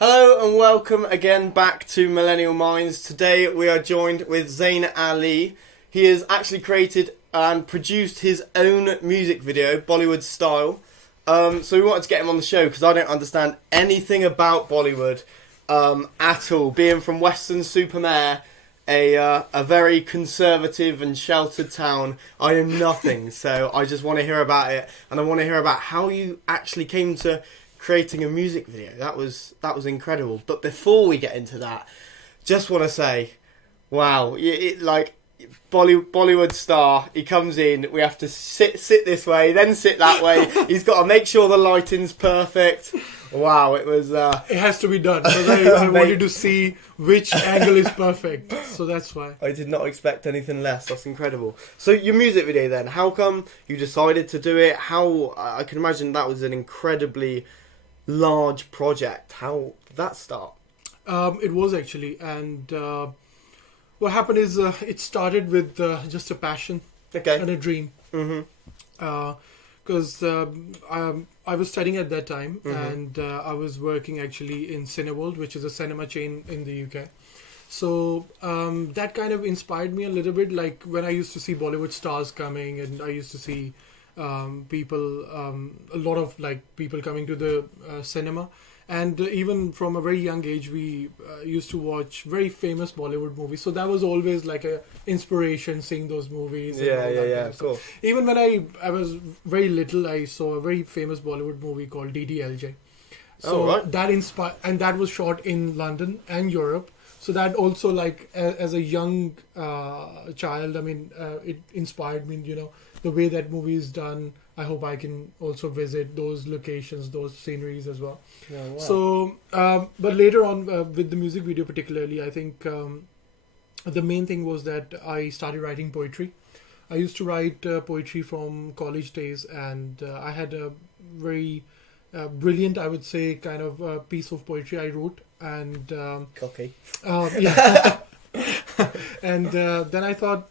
Hello and welcome again back to Millennial Minds. Today we are joined with Zain Ali. He has actually created and produced his own music video, Bollywood style. So we wanted to get him on the show because I don't understand anything about Bollywood at all. Being from Weston-super-Mare, a very conservative and sheltered town, I know nothing. So I just want to hear about it, and I want to hear about how you actually came to creating a music video. That was incredible. But before we get into that, just want to say, wow, Bollywood star, he comes in, we have to sit this way, then sit that way. He's got to make sure the lighting's perfect. Wow, it was... It has to be done, because I wanted to see which angle is perfect, so that's why. I did not expect anything less. That's incredible. So your music video then, how come you decided to do it? How, I can imagine that was an incredibly large project. How did that start? It was actually, and what happened is it started with just a passion and a dream. Because I was studying at that time, and I was working actually in Cineworld, which is a cinema chain in the UK. So that kind of inspired me a little bit, like when I used to see Bollywood stars coming, and I used to see people, a lot of like people coming to the cinema. And even from a very young age, we used to watch very famous Bollywood movies. So that was always like a inspiration, seeing those movies. Yeah, cool. Even when I was very little, I saw a very famous Bollywood movie called DDLJ. So that inspired, and that was shot in London and Europe. So that also, like as a young child, I mean, it inspired me. You know, the way that movie is done. I hope I can also visit those locations, those sceneries as well. Oh, wow. So, but later on with the music video particularly, I think the main thing was that I started writing poetry. I used to write poetry from college days, and I had a very brilliant, I would say, kind of piece of poetry I wrote. And Cocky. yeah. And then I thought,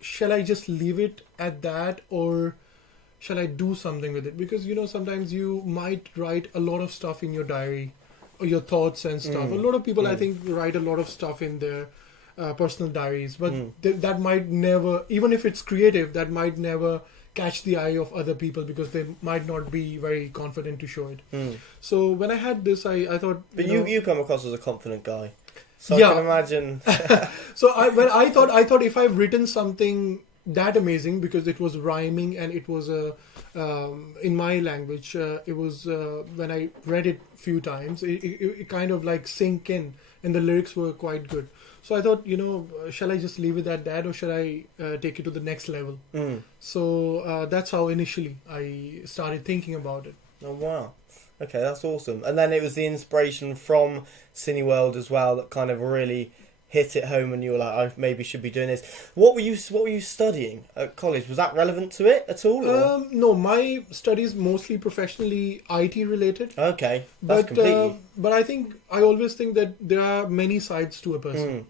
shall I just leave it at that, or shall I do something with it? Because, sometimes you might write a lot of stuff in your diary, or your thoughts and stuff. A lot of people, I think, write a lot of stuff in their personal diaries, but that might never, even if it's creative, that might never catch the eye of other people because they might not be very confident to show it. So when I had this, I thought... But you come across as a confident guy. So yeah. I can imagine... So I thought if I've written something that amazing, because it was rhyming and it was in my language, it was when I read it a few times, it kind of like sank in, and the lyrics were quite good. So I thought, shall I just leave it at that, or shall I take it to the next level? So that's how initially I started thinking about it. Oh, wow. Okay, that's awesome. And then it was the inspiration from Cineworld as well that kind of really hit it home, and you were like, I maybe should be doing this. What were you studying at college? Was that relevant to it at all? No, my studies mostly professionally IT related. Okay, that's completely... But I think I always think that there are many sides to a person.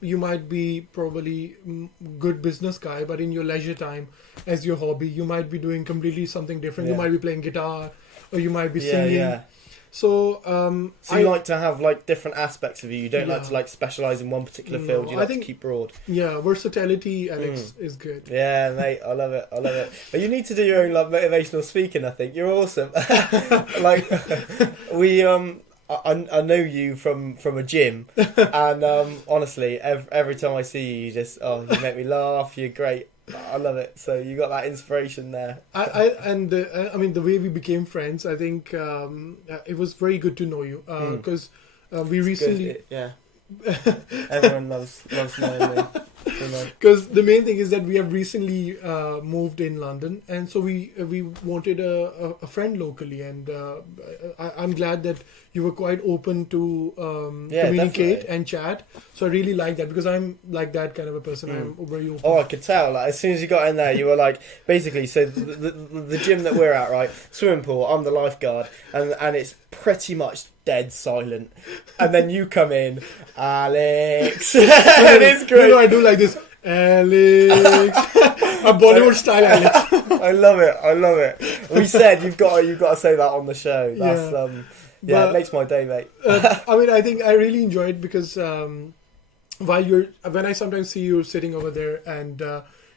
You might be probably good business guy, but in your leisure time, as your hobby, you might be doing completely something different. You might be playing guitar, or you might be singing. Yeah. So, so you like to have like different aspects of you. You don't like to like specialize in one particular field. You like to keep broad. Yeah, versatility, Alex, is good. Yeah, mate, I love it. But you need to do your own like motivational speaking. I think you're awesome. Like we, I know you from a gym, and honestly, every time I see you, you make me laugh. You're great. I love it. So you got that inspiration there. I mean, the way we became friends, I think it was very good to know you because we recently... Yeah. Everyone loves knowing me. Because the main thing is that we have recently moved in London, and so we wanted a friend locally, and I'm glad that you were quite open to communicate and chat. So I really like that, because I'm like that kind of a person. I'm very open. Oh, I could tell. Like, as soon as you got in there, you were like, basically, so the gym that we're at, right? Swimming pool, I'm the lifeguard, and it's pretty much dead silent, and then you come in, Alex. It is great. I do like this, Alex. A Bollywood style Alex. I love it. We said you've got to say that on the show. That's it makes my day, mate. I mean, I think I really enjoy it because when I sometimes see you sitting over there, and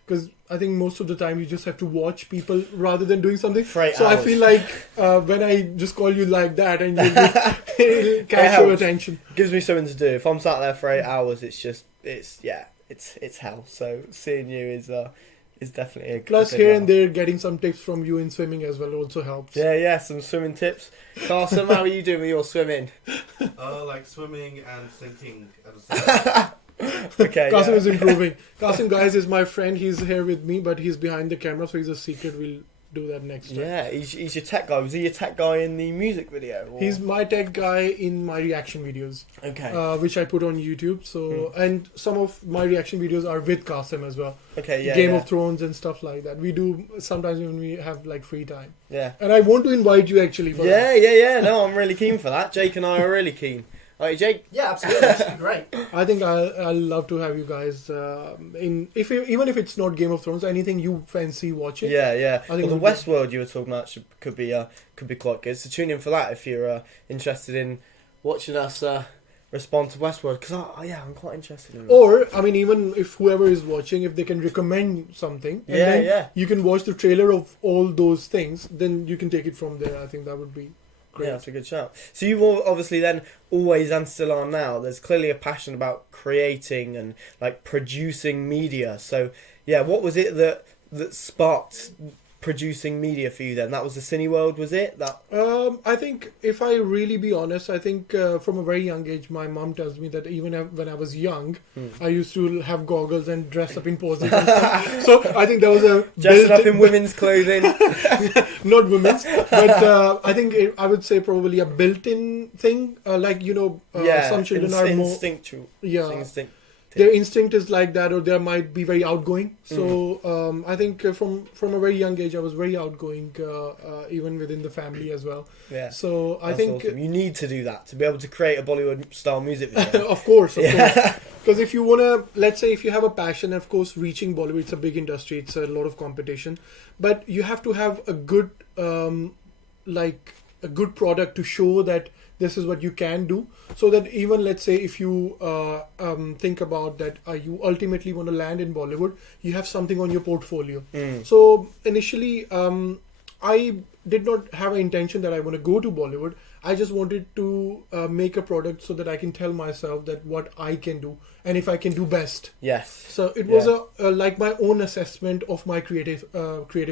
because I think most of the time you just have to watch people rather than doing something. So hours. I feel like when I just call you like that, and it'll catch your attention. It gives me something to do. If I'm sat there for 8 hours, it's hell. So seeing you is definitely a plus here and there getting some tips from you in swimming as well also helps. Yeah, some swimming tips. Carson, how are you doing with your swimming? Like swimming and thinking at the same time. Okay. Qasim is improving. Qasim, guys, is my friend. He's here with me, but he's behind the camera, so he's a secret. We'll do that next time. Yeah, he's your tech guy. Was he your tech guy in the music video? Or? He's my tech guy in my reaction videos. Okay. Which I put on YouTube. So and some of my reaction videos are with Qasim as well. Okay, yeah. Game of Thrones and stuff like that. We do sometimes when we have like free time. Yeah. And I want to invite you actually. For that. Yeah. No, I'm really keen for that. Jake and I are really keen. Right, Jake? Yeah, absolutely. That'd be great. I think I'll love to have you guys even if it's not Game of Thrones, anything you fancy watching. Yeah. I think the Westworld you were talking about could be quite good. So tune in for that if you're interested in watching us respond to Westworld, because I'm quite interested in that. Or I mean, even if whoever is watching, if they can recommend something, and then you can watch the trailer of all those things, then you can take it from there. I think that would be great. Yeah, that's a good shout. So you've obviously then always and still are now. There's clearly a passion about creating and like producing media. So yeah, what was it that sparked producing media for you then? That was the Cineworld, was it? That I think, if I really be honest, I think from a very young age, my mom tells me that even when I was young, I used to have goggles and dress up in poses. And stuff. So I think there was a dressing up in women's clothing. not women's, but I think I would say probably a built-in thing. Like some children are more instinctual. Their instinct is like that, or they might be very outgoing. So I think from a very young age, I was very outgoing, even within the family as well. Yeah. So I That's think awesome. You need to do that to be able to create a Bollywood style music video. of course. Because if you wanna, let's say, if you have a passion, of course, reaching Bollywood, it's a big industry. It's a lot of competition, but you have to have a good, a good product to show that this is what you can do, so that even, let's say, if you think about that you ultimately want to land in Bollywood, you have something on your portfolio. So initially, I did not have an intention that I want to go to Bollywood. I just wanted to make a product so that I can tell myself that what I can do and if I can do best. Yes. So it was like my own assessment of my creative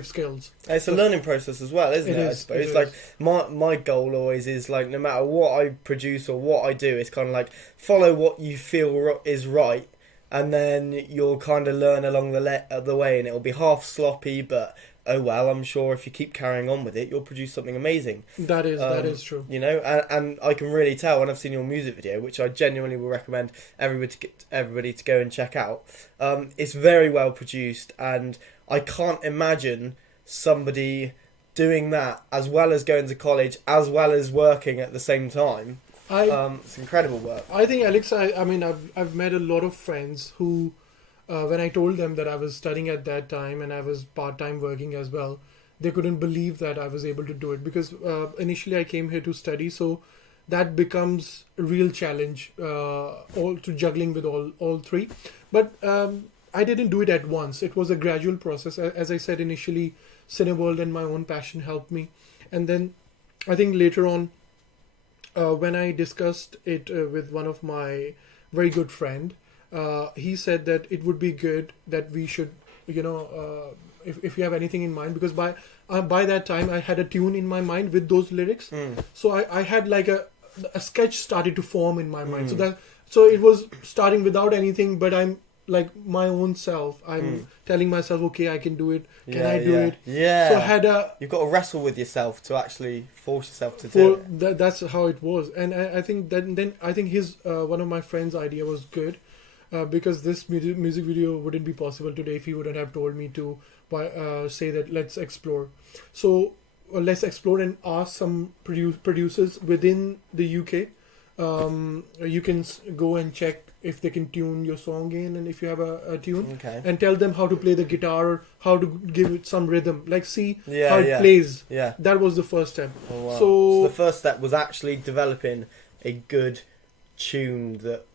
skills. It's a learning process as well, isn't it? I suppose. Like my goal always is, like, no matter what I produce or what I do, it's kind of like follow what you feel is right, and then you'll kind of learn along the way, and it'll be half sloppy, but oh well, I'm sure if you keep carrying on with it, you'll produce something amazing. That is true. And I can really tell when I've seen your music video, which I genuinely will recommend everybody to go and check out. It's very well produced, and I can't imagine somebody doing that as well as going to college, as well as working at the same time. It's incredible work. I think, Alex, I mean, I've met a lot of friends who, when I told them that I was studying at that time and I was part-time working as well, they couldn't believe that I was able to do it, because initially I came here to study, so that becomes a real challenge, all to juggling with all three. But I didn't do it at once. It was a gradual process. As I said, initially Cineworld and my own passion helped me, and then I think later on, when I discussed it with one of my very good friend, he said that it would be good that we should, if you have anything in mind, because by that time I had a tune in my mind with those lyrics. So I had like a sketch started to form in my mind. So it was starting without anything, but I'm like my own self. I'm telling myself, okay, I can do it. Can I do it? Yeah. So I had you've got to wrestle with yourself to actually force yourself to do it. That's how it was, and I think that then I think his one of my friends' idea was good. Because this music video wouldn't be possible today if he wouldn't have told me to say that let's explore. So let's explore and ask some producers within the UK. You can go and check if they can tune your song in, and if you have a tune, and tell them how to play the guitar or how to give it some rhythm, like see how it plays. Yeah, that was the first step. Oh, wow. So the first step was actually developing a good tune that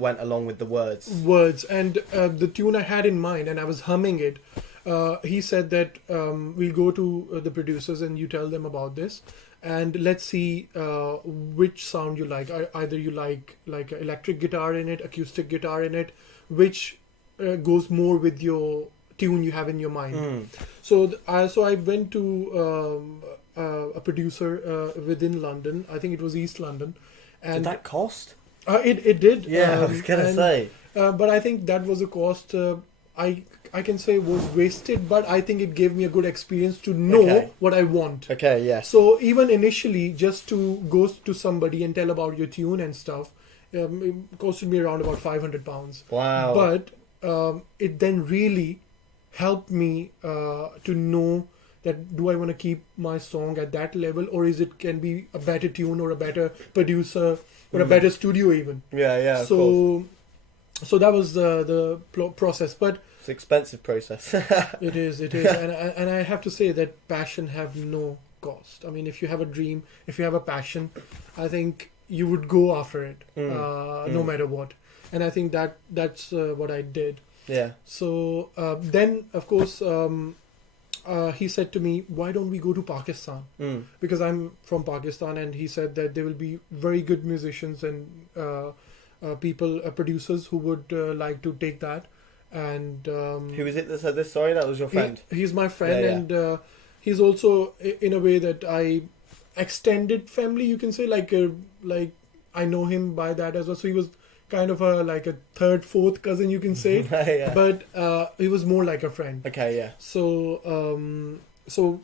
went along with the words, and the tune I had in mind, and I was humming it. He said that we'll go to the producers and you tell them about this, and let's see which sound you like. Either you like electric guitar in it, acoustic guitar in it, which goes more with your tune you have in your mind. So I went to a producer within London. I think it was East London. And did that cost? It did. Yeah, I was gonna say. But I think that was a cost. I can say was wasted, but I think it gave me a good experience to know what I want. Okay, yes. So even initially, just to go to somebody and tell about your tune and stuff, it costed me around about £500. Wow. But it then really helped me to know that do I want to keep my song at that level, or is it can be a better tune or a better producer or a better studio even. Yeah. So that was the process, but it's an expensive process. it is, and I have to say that passion have no cost. I mean, if you have a dream, if you have a passion, I think you would go after it, no matter what. And I think that's what I did. Yeah. So then, of course. He said to me, why don't we go to Pakistan? Because I'm from Pakistan, and he said that there will be very good musicians and producers who would like to take that and Who is it that said this? Sorry, that was your friend. he's my friend, Yeah, and he's also in a way that I extended family, you can say, like I know him by that as well. So he was kind of like a third, fourth cousin, you can say, Yeah. but he was more like a friend. Okay, yeah. So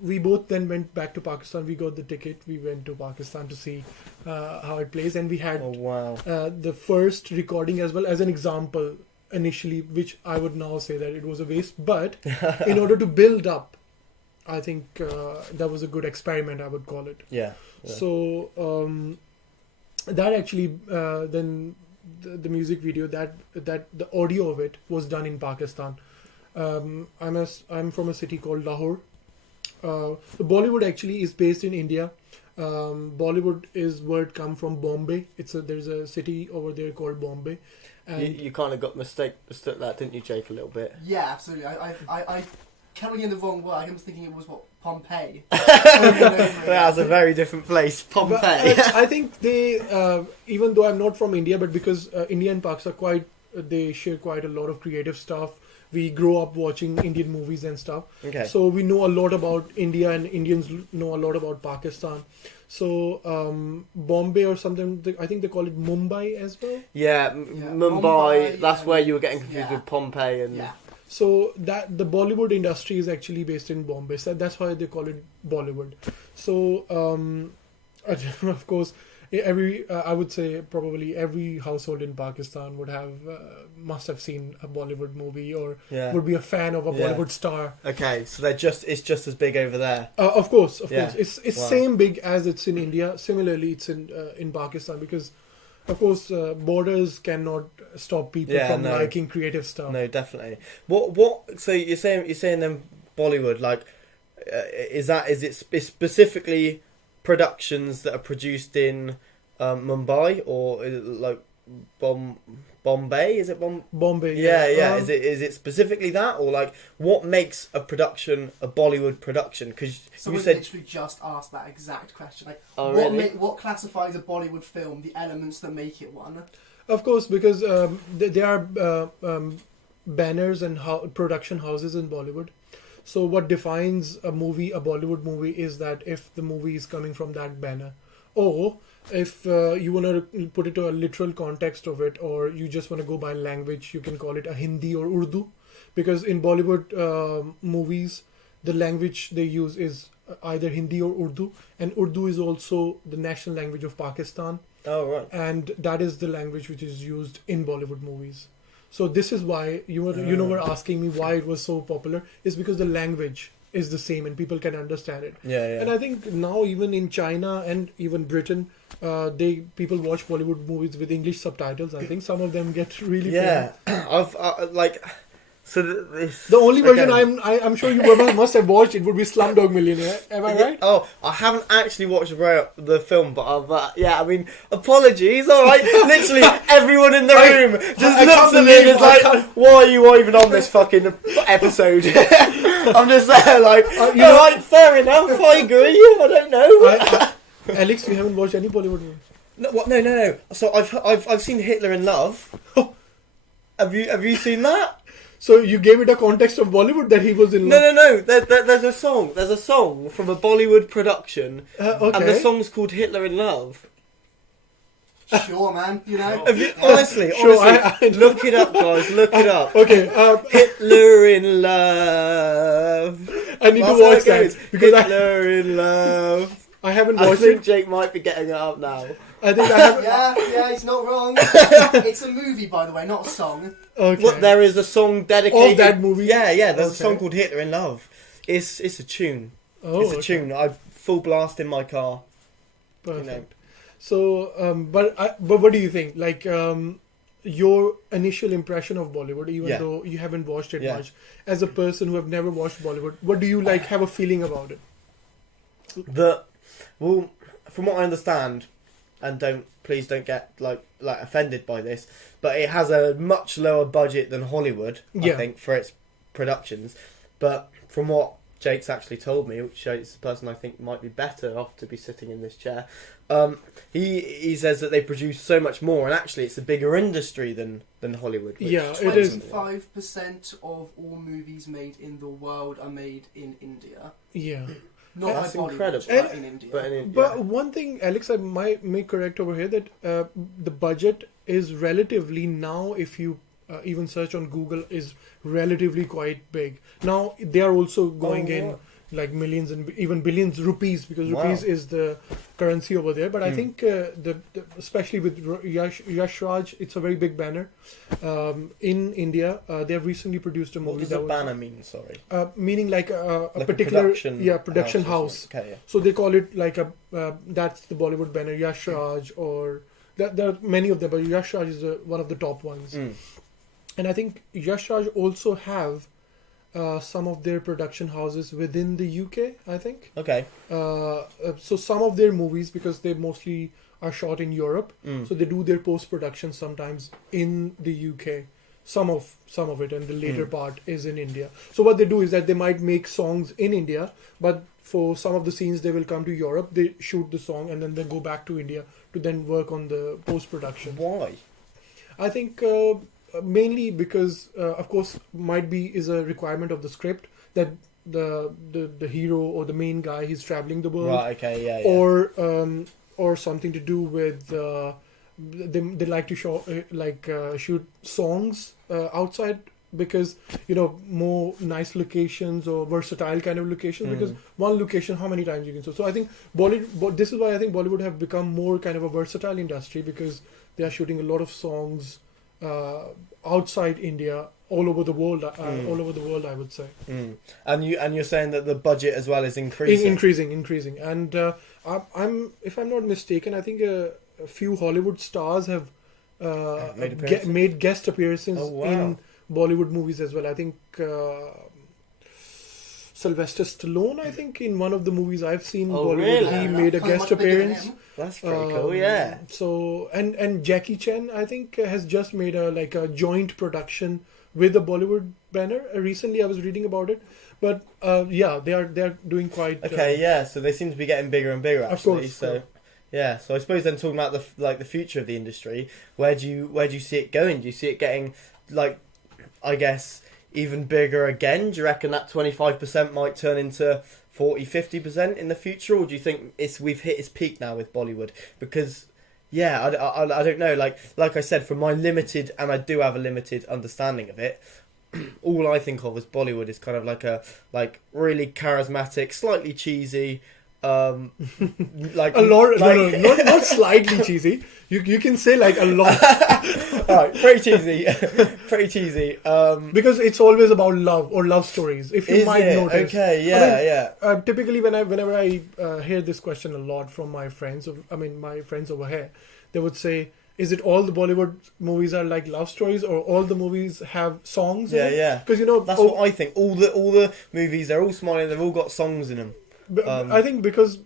we both then went back to Pakistan. We got the ticket. We went to Pakistan to see how it plays, and we had Oh wow. the first recording as well as an example initially, which I would now say that it was a waste. But in order to build up, I think that was a good experiment, I would call it. Yeah. So that actually then the music video, that the audio of it was done in Pakistan. I'm from a city called Lahore. The Bollywood actually is based in India. Bollywood is word come from Bombay. There's a city over there called Bombay. And You kind of got mistook that, didn't you, Jake, a little bit? Yeah, absolutely. I kept looking in the wrong word. I was thinking it was Pompeii. That's a very different place, but, Pompeii. I think they, even though I'm not from India, but because India and Pakistan they share quite a lot of creative stuff. We grow up watching Indian movies and stuff. Okay. So we know a lot about India, and Indians know a lot about Pakistan. So Bombay or something, I think they call it Mumbai as well. Yeah, Mumbai. Mumbai, That's and- where you were getting confused yeah. with Pompeii and. Yeah. So that the Bollywood industry is actually based in Bombay. So that's why they call it Bollywood. So of course, I would say probably every household in Pakistan would have must have seen a Bollywood movie or Yeah. would be a fan of a Yeah. Bollywood star. Okay, so it's just as big over there. Of course, Yeah. it's Wow. same big as it's in India. Similarly, it's in Pakistan because, of course, borders cannot stop people Yeah, from no. liking creative stuff. No, definitely. What? So you're saying then Bollywood, like, is it specifically productions that are produced in Mumbai, or is it like Bombay? Is it Bombay, Yeah. Is it specifically that, or like what makes a production a Bollywood production? Because you Someone said, literally just asked that exact question. Like, Oh, what, really? what classifies a Bollywood film? The elements that make it one. Of course, because there are banners and production houses in Bollywood. So what defines a Bollywood movie, is that if the movie is coming from that banner, or if you want to put it to a literal context of it, or you just want to go by language, you can call it a Hindi or Urdu, because in Bollywood movies, the language they use is either Hindi or Urdu, and Urdu is also the national language of Pakistan. oh right, And that is the language which is used in Bollywood movies. So this is why you were asking me why it was so popular, is because the language is the same and people can understand it. yeah. And I think now even in China and even Britain, people watch Bollywood movies with English subtitles. I think some of them get really Yeah, I've like so this. The only version again- I'm sure you must have watched it would be Slumdog Millionaire. Am I right? Oh, I haven't actually watched the film, but I mean, apologies. All right, literally everyone in the room just I looks can't at me and believe is like, I can't- "Why are you even on this fucking episode?" I'm just there, like, you all know- right, fair enough. I agree. I don't know. Alex, you haven't watched any Bollywood movie? No, what? No. So I've seen Hitler in Love. Have you seen that? So you gave it a context of Bollywood that he was in love? No. There's a song. There's a song from a Bollywood production, Okay. and the song's called Hitler in Love. Sure, man. You know. Have you, honestly, Sure, I look it up, guys. Look it up. Okay, Hitler in Love. I need That's to how watch it goes. that because Hitler in Love. I haven't I watched think it. Jake might be getting it up now. I think I haven't. Yeah, he's not wrong. It's a movie, by the way, not a song. Okay. What? There is a song dedicated. Of that movie? Yeah. There's a Okay. song called Hitler in Love. It's a tune. Oh, It's a okay. tune. I full blast in my car. Perfect. You know. So, but what do you think? Like, your initial impression of Bollywood, even Yeah. though you haven't watched it Yeah. much, as a person who have never watched Bollywood, what do you like have a feeling about it? Well, from what I understand, and please don't get like offended by this, but it has a much lower budget than Hollywood, I Yeah. think, for its productions. But from what Jake's actually told me, which is the person I think might be better off to be sitting in this chair. He says that they produce so much more, and actually it's a bigger industry than Hollywood. Which Yeah, it is. 25% of all movies made in the world are made in India. Yeah. Not That's by Bollywood, incredible. but in India. But one thing, Alex, I might make correct over here that the budget is relatively now, if you even search on Google, is relatively quite big. Now they are also going in like millions and even billions rupees, because rupees is the currency over there. But I think the especially with Yash Raj, it's a very big banner in India. They have recently produced a movie. What does a banner mean? Sorry, meaning like a like particular production house. Okay, yeah. So they call it like a that's the Bollywood banner, Yash Raj, or there are many of them, but Yash Raj is one of the top ones. And I think Yash Raj also have some of their production houses within the UK, I think. Okay. So some of their movies, because they mostly are shot in Europe, so they do their post-production sometimes in the UK. Some of it, and the later part is in India. So what they do is that they might make songs in India, but for some of the scenes they will come to Europe, they shoot the song, and then they go back to India to then work on the post-production. Why? I think mainly because, of course, is a requirement of the script that the hero or the main guy, he's traveling the world. Right. Okay. Yeah. Or something to do with they like to shoot songs outside, because more nice locations or versatile kind of locations, because one location, how many times you can so I think this is why I think Bollywood have become more kind of a versatile industry, because they are shooting a lot of songs outside India, all over the world, I would say. And you're saying that the budget as well is increasing. Increasing, and I'm if I'm not mistaken, I think a few Hollywood stars have made guest appearances in Bollywood movies as well. I think Sylvester Stallone, I think, in one of the movies I've seen, Bollywood, he made a guest appearance. That's pretty cool, yeah. So and Jackie Chan, I think, has just made a joint production with the Bollywood banner. Recently, I was reading about it, but they are doing quite. Okay, yeah. So they seem to be getting bigger and bigger, actually. Of course. Yeah. So I suppose then, talking about the future of the industry, where do you see it going? Do you see it getting, like, I guess, even bigger again? Do you reckon that 25% might turn into 40-50% in the future, or do you think we've hit its peak now with Bollywood? Because I don't know, like I said, from my limited, and I do have a limited understanding of it, all I think of as Bollywood is kind of like really charismatic, slightly cheesy, like a lot, not slightly cheesy. You can say like a lot. Alright, pretty cheesy. Because it's always about love or love stories. If you might notice. Okay, yeah. Typically, whenever I hear this question a lot from my friends, my friends over here, they would say, "Is it all the Bollywood movies are like love stories, or all the movies have songs?" Yeah. Because that's what I think. All the movies, they're all smiling. They've all got songs in them. I think because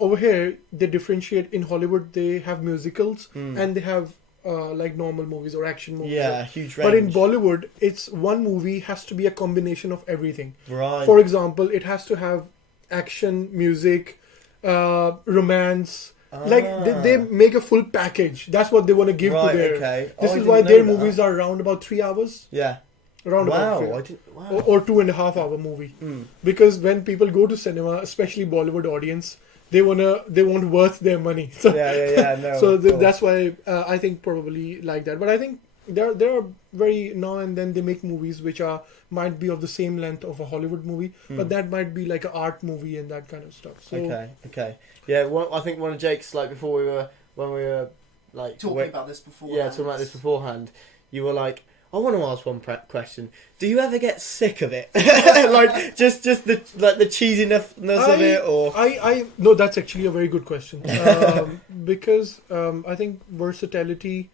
over here they differentiate. In Hollywood, they have musicals and they have like normal movies or action movies. Yeah, huge range. But in Bollywood, it's one movie has to be a combination of everything. Right. For example, it has to have action, music, romance. Like they make a full package. That's what they want to give to their. Okay. This is why their movies are around about 3 hours. Yeah. Around about 3 hours. Or 2.5 hour movie. Because when people go to cinema, especially Bollywood audience, they want worth their money. So, no. So that's why I think probably like that. But I think there are very now and then they make movies which might be of the same length of a Hollywood movie, but that might be like an art movie and that kind of stuff. So, okay. Yeah, I think one of Jake's, like, before when we were like talking about this before. Yeah, talking about this beforehand. You were like, I want to ask one question. Do you ever get sick of it? Like just the cheesiness of it, or no, that's actually a very good question. Because I think versatility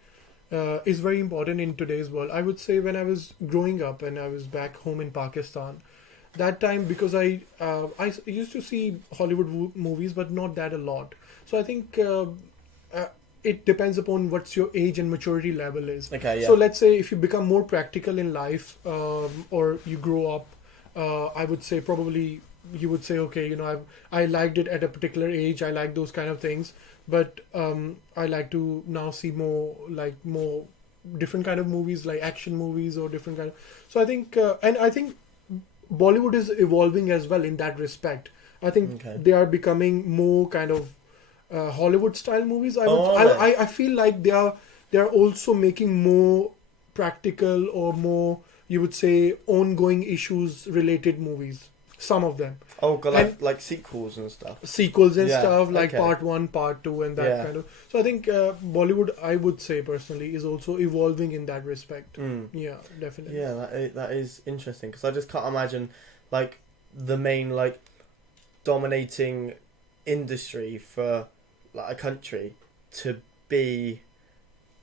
is very important in today's world. I would say when I was growing up and I was back home in Pakistan, that time, because I used to see Hollywood movies, but not that a lot. So I think it depends upon what's your age and maturity level is. Okay, yeah. So let's say if you become more practical in life, or you grow up I would say probably you would say, okay, I liked it at a particular age. I like those kind of things, but I like to now see more different kind of movies, like action movies or different kind of. So I think, and I think Bollywood is evolving as well in that respect. I think they are becoming more kind of Hollywood style movies. I feel like they are also making more practical or more, you would say, ongoing issues related movies. Some of them. Oh, God, like sequels and stuff. Sequels and stuff, like part 1, part 2 and that kind of. So I think Bollywood, I would say personally, is also evolving in that respect. Yeah, definitely. Yeah, that is interesting, because I just can't imagine like the main like dominating industry for like a country to be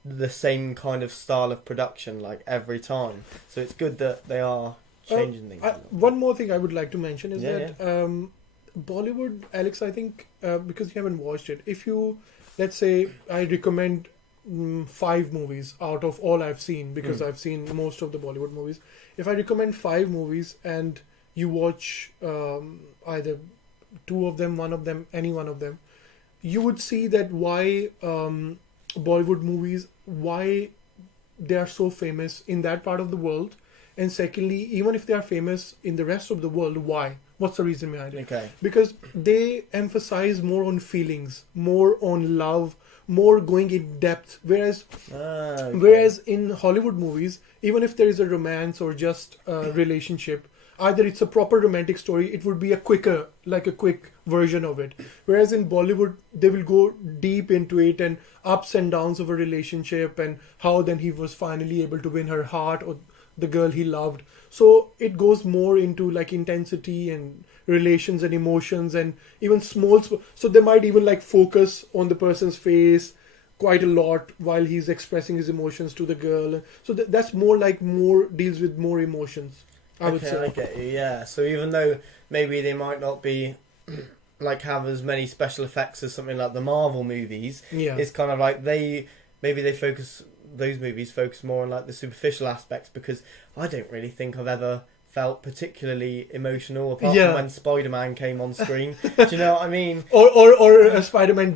the same kind of style of production like every time. So it's good that they are changing things. One more thing I would like to mention is that Bollywood, Alex, I think because you haven't watched it, if you, let's say I recommend 5 movies out of all I've seen, because I've seen most of the Bollywood movies. If I recommend 5 movies and you watch either 2 of them, 1 of them, any one of them, you would see that why Bollywood movies, why they are so famous in that part of the world. And secondly, even if they are famous in the rest of the world, why? What's the reason behind it? Okay. Because they emphasize more on feelings, more on love, more going in depth. Whereas in Hollywood movies, even if there is a romance or just a relationship, either it's a proper romantic story, it would be a quick version of it. Whereas in Bollywood, they will go deep into it and ups and downs of a relationship and how then he was finally able to win her heart or the girl he loved. So it goes more into like intensity and relations and emotions and even so they might even like focus on the person's face quite a lot while he's expressing his emotions to the girl. So that's more deals with more emotions, I would say. I get you, yeah. So even though maybe they might not be like have as many special effects as something like the Marvel movies, it's kind of like those movies focus more on like the superficial aspects, because I don't really think I've ever felt particularly emotional apart from when Spider-Man came on screen. Do you know what I mean? Or Spider-Man,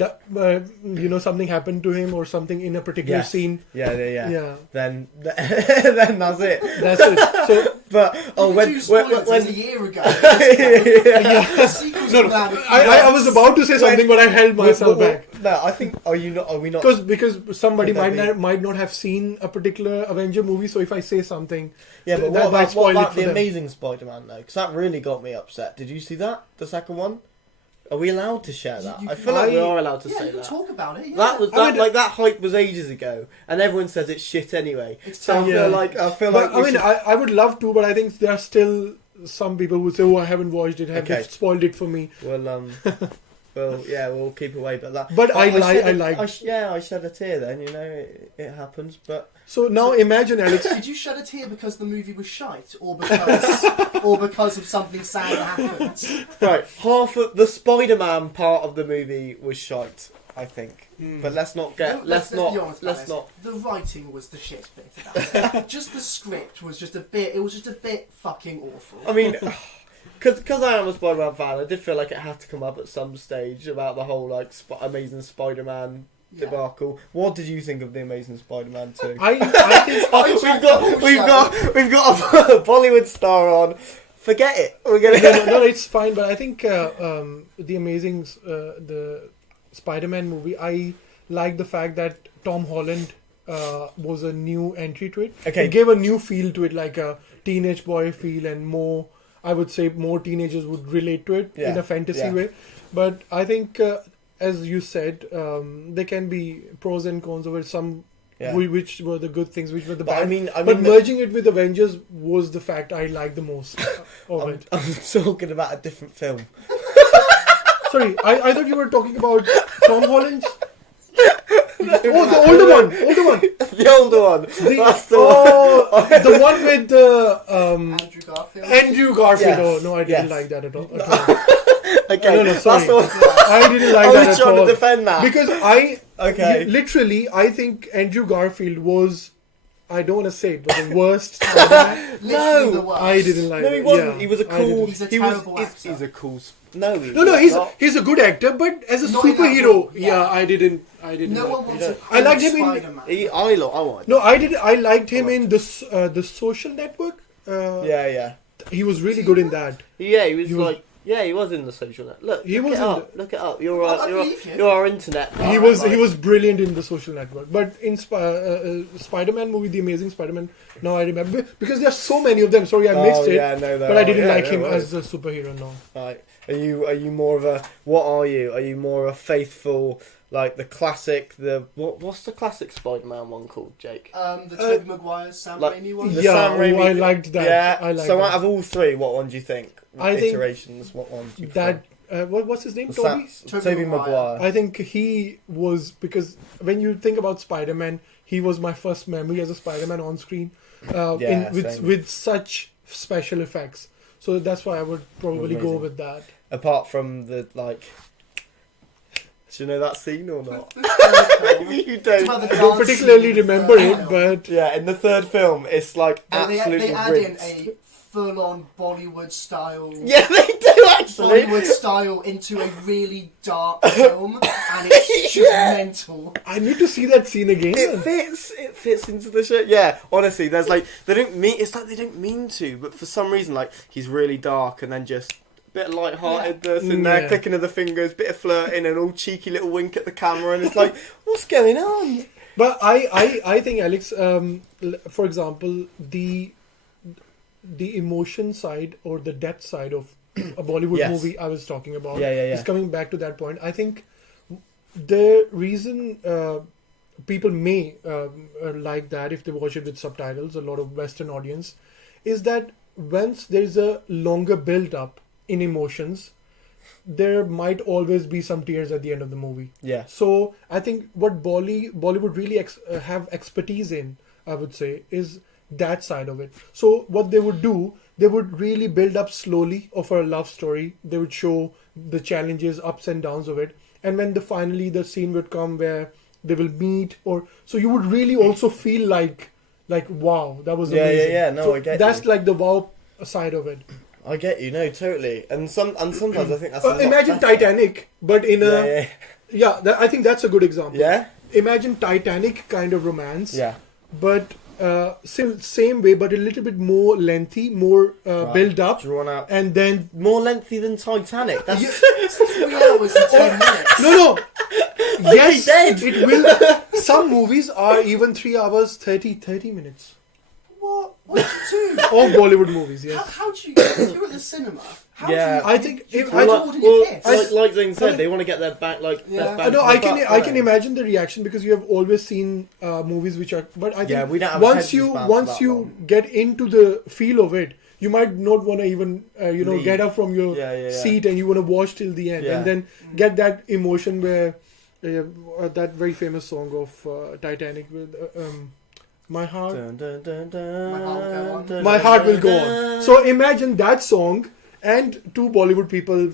something happened to him or something in a particular scene. Yeah. Then that's it. That's it. So, but when a year ago. I was about to say something, but I held myself back. No, I think are we not? Because somebody might not have seen a particular Avenger movie, so if I say something, but what about the Amazing Spider-Man though? Because that really got me upset. Did you see that? The second one? Are we allowed to share that? I feel like we are allowed to say that. Yeah, talk about it. Yeah. That hype was ages ago, and everyone says it's shit anyway. I would love to, but I think there are still some people who say, "Oh, I haven't watched it. Have spoiled it for me." Well, we'll keep away. But I shed a tear then. It happens. But so now imagine, Alex. Did you shed a tear because the movie was shite, or because of something sad that happened? Right, half of the Spider-Man part of the movie was shite, I think. But let's not. The writing was the shit bit about it. Just the script was just a bit. It was just a bit fucking awful. I mean. Because I am a Spider-Man fan, I did feel like it had to come up at some stage about the whole Amazing Spider-Man debacle. What did you think of the Amazing Spider-Man 2? I think we've got a Bollywood star on. Forget it. We're gonna no, it's fine. But I think the Amazing the Spider-Man movie, I like the fact that Tom Holland was a new entry to it. Okay, it gave a new feel to it, like a teenage boy feel, and more. I would say more teenagers would relate to it in a fantasy way. But I think, as you said, there can be pros and cons over some, which were the good things, which were the bad. But merging it with Avengers was the fact I liked the most of it. I'm talking about a different film. Sorry, I thought you were talking about Tom Holland's. The older one. The older one. The one with the Andrew Garfield. Yes. Oh no, I didn't like that at all. Okay, no, sorry. I didn't like that at all. I was trying to defend that because literally, I think Andrew Garfield was. I don't want to say it, but the worst Spider-Man. Literally the worst. I didn't like No, it. he wasn't. Yeah, He was a I cool. didn't. He's a he was. terrible actor. He's a cool. No, No, he's a good actor, but as a Not in that superhero, role, yeah, yeah. I didn't. No like one it. wants to I liked him in- Spider-Man. I want. No, I did. I liked him in the Social Network. Yeah. He was really good in that. Yeah, he was He was- like, yeah, he was in the social net. Look, He look was it in up. Look it up. You're I our, believe you. you're our internet. He was brilliant in the Social Network. But in Spider-Man movie, The Amazing Spider-Man, now I remember because there are so many of them. Sorry, I mixed it. Yeah, no, But I didn't like no him worries. as a superhero. No. Right. Are you more of a? What are you? Are you more of a faithful, like the classic? What's the classic Spider-Man one called, Jake? The Tobey Maguire, Sam like- Raimi one. The Yeah, Sam Raimi- I liked that. Yeah. I liked so that. out of all three, what one do you think? I think Iterations. What one? Do you That what's his name? prefer? Toby. Tobey Maguire. I think he was, because when you think about Spider-Man, he was my first memory as a Spider-Man on screen, Yeah, same. with such special effects. So that's why I would probably go Amazing. with that. Apart from the like. Do you know that scene or not? You It's don't. about the I don't dance particularly scene remember with, it, but Yeah, in the third film, it's like they absolutely add in rinsed. a full-on Bollywood style. Yeah, they do actually. Bollywood style into a really dark film, and it's just mental. I need to see that scene again. It fits into the shit. Yeah, honestly, there's like they don't mean. It's like they don't mean to, but for some reason, like he's really dark, and then just a bit of light-heartedness in there, Yeah. clicking of the fingers, bit of flirting, and all cheeky little wink at the camera, and it's like, what's going on? But I think, Alex, for example, the emotion side or the depth side of a Bollywood Yes. movie I was talking about Yeah. is coming back to that point. I think the reason people may like that if they watch it with subtitles, a lot of Western audience, is that once there is a longer build up in emotions, there might always be some tears at the end of the movie. Yeah, So I think what Bollywood really have expertise in, I would say, is that side of it. So what they would do, they would really build up slowly of a love story. They would show the challenges, ups and downs of it, and when finally the scene would come where they will meet, or so you would really also feel like wow, that was amazing. yeah. No, So I get that's you. like the wow side of it. I get you. No, totally. And sometimes I think that's a lot Imagine better. Titanic, but in a Yeah, I think that's a good example. yeah, Imagine Titanic kind of romance, yeah. but same way, but a little bit more lengthy, more Right. build up, Drawn out. and then More lengthy than Titanic. That's 3 hours and 10 minutes. no. Like Yes, he did. it will. Some movies are even 3 hours 30 minutes What? What did you do? of Bollywood movies. Yes, How do you get if you're at the cinema? How Yeah. do you, I think you if- can't I- order your piss. like Zane said, I- they want to get their back, like Yeah. their I back. know. to I the can. butt, I don't can they? imagine the reaction because you have always seen movies which are. But I think Yeah, we don't have once attention you spans for once that you long. get into the feel of it, you might not want to even Leave. get up from your Yeah. seat and you want to watch till the end Yeah. and then get that emotion where that very famous song of Titanic with my heart. Dun, dun, dun, dun, My heart will go on. dun, My dun, heart will dun, go dun. on. So imagine that song and two Bollywood people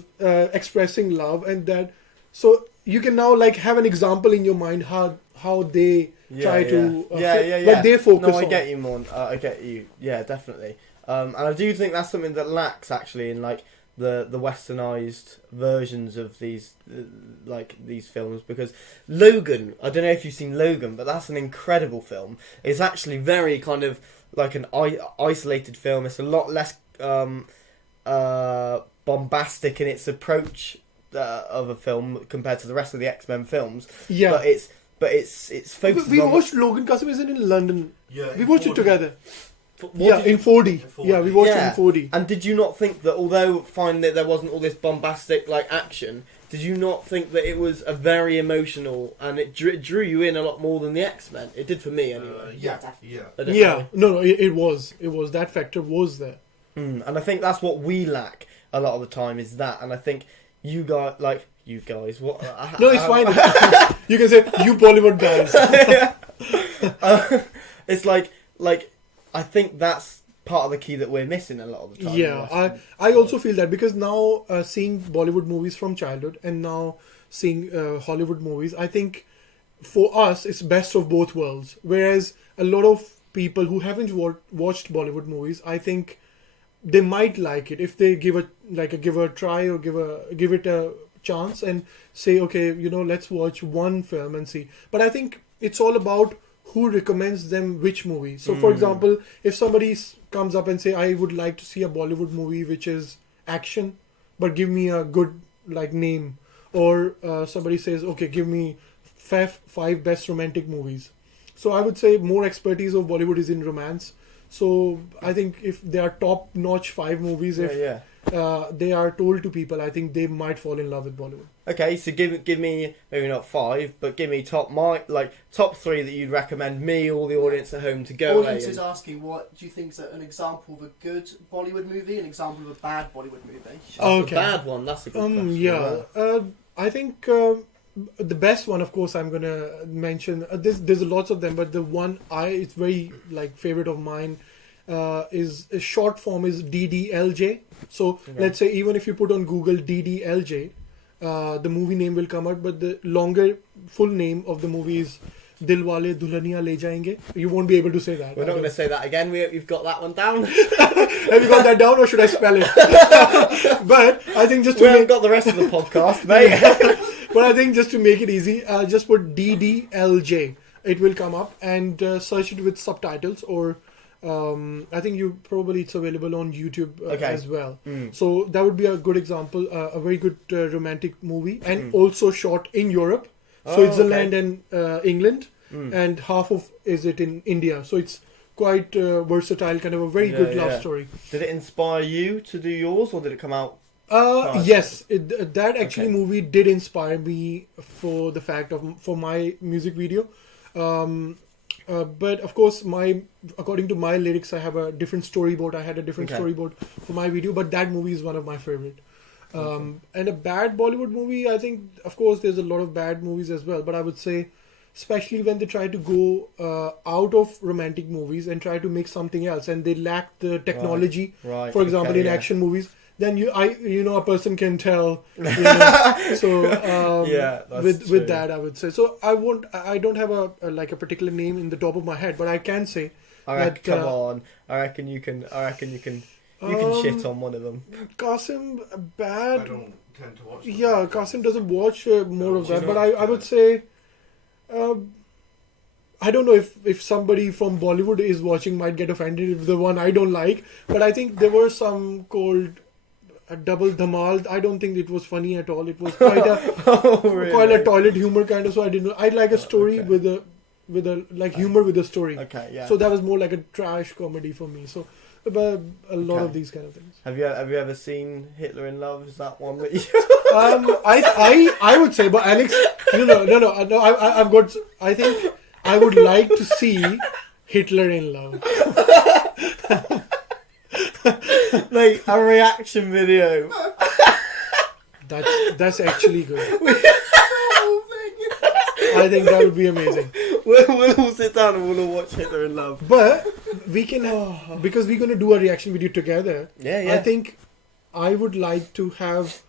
expressing love, and that. So you can now like have an example in your mind how they try to what they focus No, I on. get you, Mon. I get you. Yeah, definitely. And I do think that's something that lacks actually in like the westernized versions of these these films, because Logan, I don't know if you've seen Logan, but that's an incredible film. It's actually very kind of like an isolated film. It's a lot less bombastic in its approach of a film compared to the rest of the X-Men films. Yeah. But it's focused We on watched Logan Cousin isn't in London. Yeah, We watched it 40. together. What Yeah, did you- in 4D. In 4D. Yeah, we watched it Yeah. in 4D. And did you not think that although finding that there wasn't all this bombastic like action, did you not think that it was a very emotional and it drew you in a lot more than the X-Men? It did for me anyway. Yeah. I don't Yeah, know. no, it was that factor was there. And I think that's what we lack a lot of the time is that. And I think you guys what? No, it's fine. You can say you Bollywood guys. It's like I think that's part of the key that we're missing a lot of the time. Yeah, I also feel that because now seeing Bollywood movies from childhood and now seeing Hollywood movies, I think for us it's best of both worlds. Whereas a lot of people who haven't watched Bollywood movies, I think they might like it if they give a try or give it a chance and say, okay, let's watch one film and see. But I think it's all about who recommends them which movie. So, for example, if somebody comes up and say, I would like to see a Bollywood movie which is action, but give me a good name, or somebody says, okay, give me five best romantic movies. So I would say more expertise of Bollywood is in romance. So I think if they are top-notch 5 movies, they are told to people, I think they might fall in love with Bollywood. Okay, so give me maybe not 5, but give me top 3 that you'd recommend me or the audience at home to go. Audience is asking, what do you think is an example of a good Bollywood movie, an example of a bad Bollywood movie? Okay, a bad one. That's a good question. Yeah, I think the best one, of course, I'm gonna mention. There's lots of them, but the one it's very favorite of mine is a short form is DDLJ. So let's say even if you put on Google DDLJ, the movie name will come out, but the longer full name of the movie is Dilwale Dulhaniya Le Jayenge. You won't be able to say that. We're not going to say that again. We've got that one down. Have you got that down, or should I spell it? But I think we haven't got the rest of the podcast, mate. But I think just to make it easy, just put DDLJ. It will come up, and search it with subtitles, or I think it's available on YouTube as well. So that would be a good example, a very good romantic movie, and also shot in Europe. Switzerland and England, and half of it in India. So it's quite versatile, kind of a very good love story. Did it inspire you to do yours, or did it come out? Yes, that movie did inspire me for the fact for my music video. But of course, according to my lyrics, I have a different storyboard. I had a different storyboard for my video, but that movie is one of my favorite. And a bad Bollywood movie, I think, of course, there's a lot of bad movies as well. But I would say, especially when they try to go out of romantic movies and try to make something else, and they lack the technology. Right. For example, in action movies, then a person can tell. So with that, I would say. So I don't have a particular name in the top of my head, but I can say. Come on, I reckon you can. You can shit on one of them. Qasim, bad. I don't tend to watch them. Yeah, Qasim doesn't watch more of that, but I would say, I don't know if somebody from Bollywood is watching might get offended if the one I don't like, but I think there were some called Double Dhamal. I don't think it was funny at all. It was quite quite a toilet humor kind of. So I didn't. I like a story with a humor with a story. Okay, yeah. So that was more like a trash comedy for me. So. But a lot of these kind of things. Have you ever seen Hitler in Love? Is that one that you? I would say, but Alex, no. I've got. I think I would like to see Hitler in Love. Like a reaction video. That's actually good. I think that would be amazing. We'll all sit down and we'll all watch Hitler in Love. But we can, because we're going to do a reaction video together. Yeah. I think I would like to have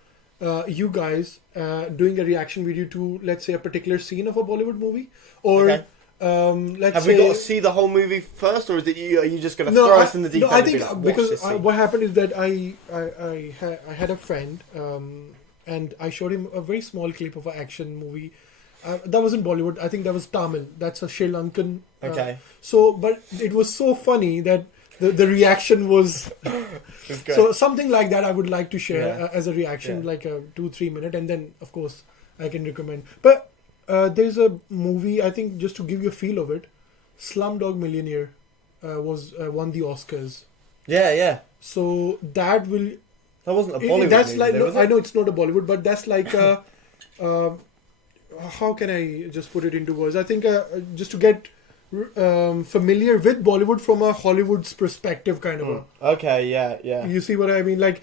you guys doing a reaction video to, let's say, a particular scene of a Bollywood movie, or let's say. Have we got to see the whole movie first, or are you just going to throw us in the deep end? No, I think because what happened is that I had a friend, and I showed him a very small clip of an action movie. That wasn't Bollywood. I think that was Tamil. That's a Sri Lankan. But it was so funny that the reaction was. So something like that I would like to share as a reaction, like a 2-3 minute, and then of course I can recommend. But there's a movie, I think, just to give you a feel of it, Slumdog Millionaire was won the Oscars. Yeah. So that will. That wasn't a Bollywood that's movie, like though, was it? I know it's not a Bollywood, but that's like how can I just put it into words? I think just to get familiar with Bollywood from a Hollywood's perspective, kind of. Okay, yeah. You see what I mean? Like,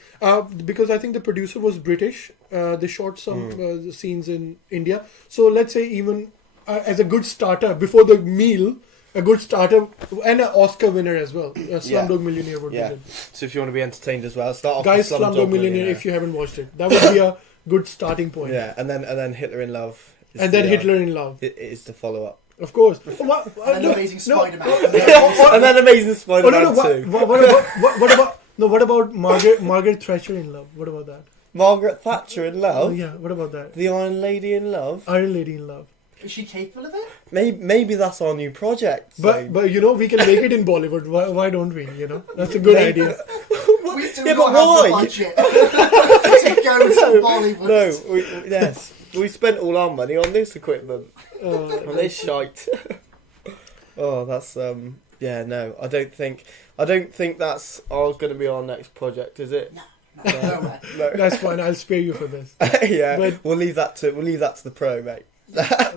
because I think the producer was British. They shot some scenes in India. So let's say even as a good starter before the meal, a good starter and an Oscar winner as well. Slumdog Millionaire would be good. So if you want to be entertained as well, start off guys, with Slumdog Millionaire. If you haven't watched it, that would be a good starting point. Yeah, and then Hitler in Love. And then Hitler in Love. It is the follow up. Of course. An amazing Spider-Man. And then Amazing Oh, Spider-Man no, no. 2. What about Margaret Thatcher in Love? What about that? Margaret Thatcher in Oh Love. yeah. What about that? The Iron Lady in Love. Iron Lady in Love. Is she capable of it? Maybe that's our new project. But you know, we can make it in Bollywood. Why don't we? You know, that's a good idea. We do Yeah, not but have why? the budget to go to Bollywood. No, yes. We spent all our money on this equipment. Uh, And they shite. Oh, that's yeah, no. I don't think that's going to be our next project, is it? No, No. way. No. that's fine. I'll spare you for this. Yeah. But- we'll leave that to the pro, mate.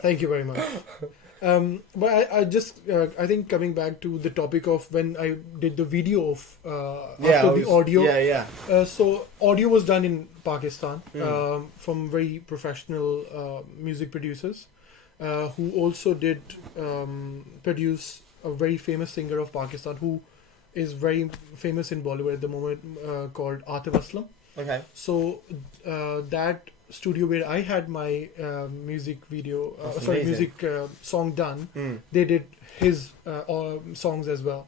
Thank you very much. But I just I think coming back to the topic of when I did the video of after the audio. Yeah. So audio was done in Pakistan Mm. from very professional music producers who also did produce a very famous singer of Pakistan who is very famous in Bollywood at the moment called Atif Aslam. Okay. So that studio where I had my music video, That's sorry, amazing. music song done, Mm. they did his songs as well.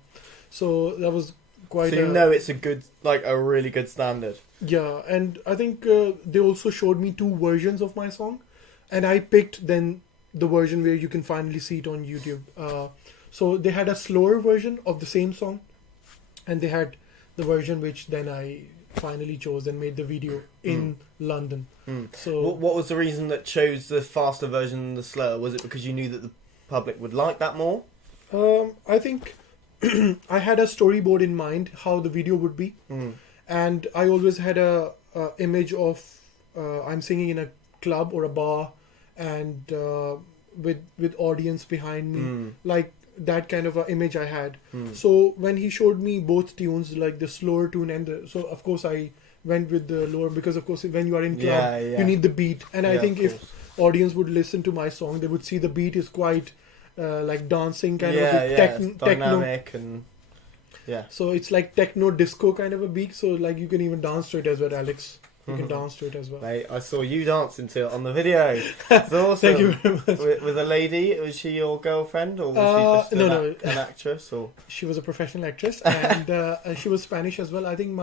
So that was quite. So you know it's a really good standard. Yeah, and I think they also showed me 2 versions of my song, and I picked then the version where you can finally see it on YouTube. So they had a slower version of the same song, and they had the version which then I finally chose and made the video in London. Mm. So What was the reason that chose the faster version and the slower? Was it because you knew that the public would like that more? I think I had a storyboard in mind how the video would be, and I always had a image of I'm singing in a club or a bar, and with audience behind me, like that kind of a image I had. So when he showed me both tunes, like the slower tune and so of course I went with the lower because of course when you are in club you need the beat, and I think if audience would listen to my song they would see the beat is quite like dancing kind of a it's techno. dynamic and So it's like techno disco kind of a beat. So like you can even dance to it as well, Alex. You can dance to it as well. Mate, I saw you dancing to it on the video. It's awesome. Thank you very much. With a lady, was she your girlfriend or was she just no. an actress? Or She was a professional actress, and she was Spanish as well. I think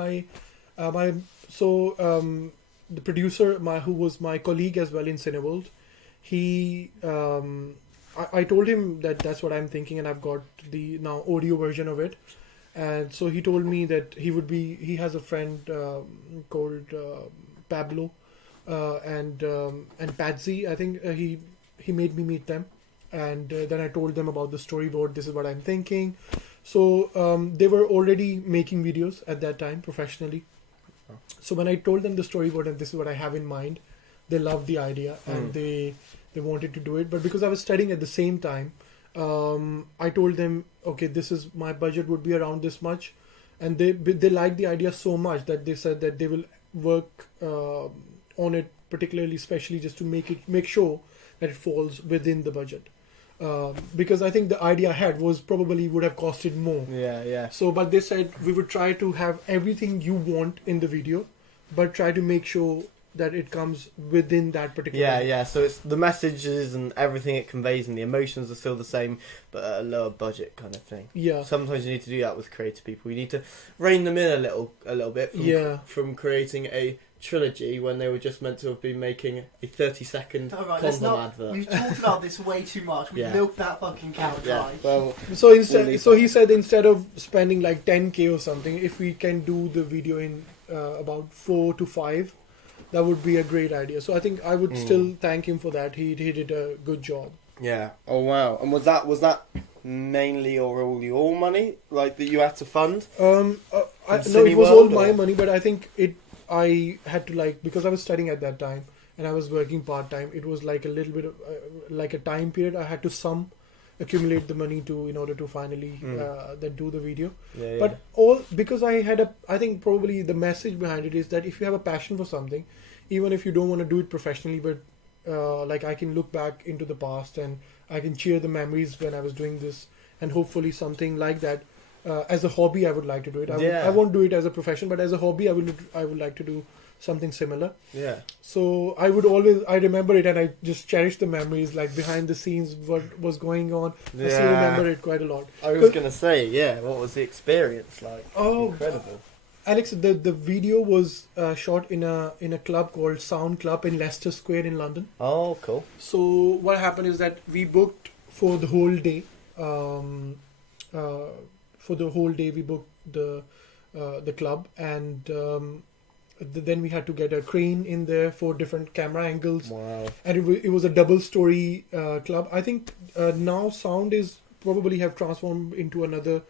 the producer, who was my colleague as well in Cineworld, he I told him that that's what I'm thinking, and I've got the now audio version of it. And so he told me that he has a friend called Pablo and Patsy. I think he made me meet them, and then I told them about the storyboard. This is what I'm thinking. So they were already making videos at that time professionally. So when I told them the storyboard and this is what I have in mind, they loved the idea and they wanted to do it. But because I was studying at the same time, I told them, okay, this is my budget would be around this much, and they liked the idea so much that they said that they will work on it particularly, especially just to make sure that it falls within the budget. Because I think the idea I had was probably would have costed more. yeah. So, but they said we would try to have everything you want in the video, but try to make sure that it comes within that particular. Yeah. So it's the messages and everything it conveys and the emotions are still the same, but at a lower budget kind of thing. Yeah. Sometimes you need to do that with creative people. You need to rein them in a little bit. From creating a trilogy when they were just meant to have been making a 30-second condom advert. We've talked about this way too much. We've milked that fucking cow dry. Well, So he said instead of spending like 10K or something, if we can do the video in about 4 to 5, that would be a great idea. So I think I would still thank him for that. He did a good job. yeah. Oh wow. And was that mainly or all your money like that you had to fund? No, it was Cineworld, all my or? money, but I think I had to because I was studying at that time and I was working part time. It was like a little bit of like a time period. I had to accumulate the money in order to finally then do the video. Yeah. But because I had I think probably the message behind it is that if you have a passion for something, even if you don't want to do it professionally, but like I can look back into the past and I can cheer the memories when I was doing this, and hopefully something like that as a hobby I would like to do it. I won't do it as a profession, but as a hobby I would like to do something similar. Yeah. So I remember it, and I just cherish the memories, like behind the scenes, what was going on. I still remember it quite a lot. I was going to say, yeah, what was the experience like? Oh, incredible. Alex, the video was shot in a club called Sound Club in Leicester Square in London. Oh, cool. So what happened is that we booked for the whole day. We booked the club, and then we had to get a crane in there for different camera angles. Wow. And it was a double-story club. I think now Sound is probably have transformed into another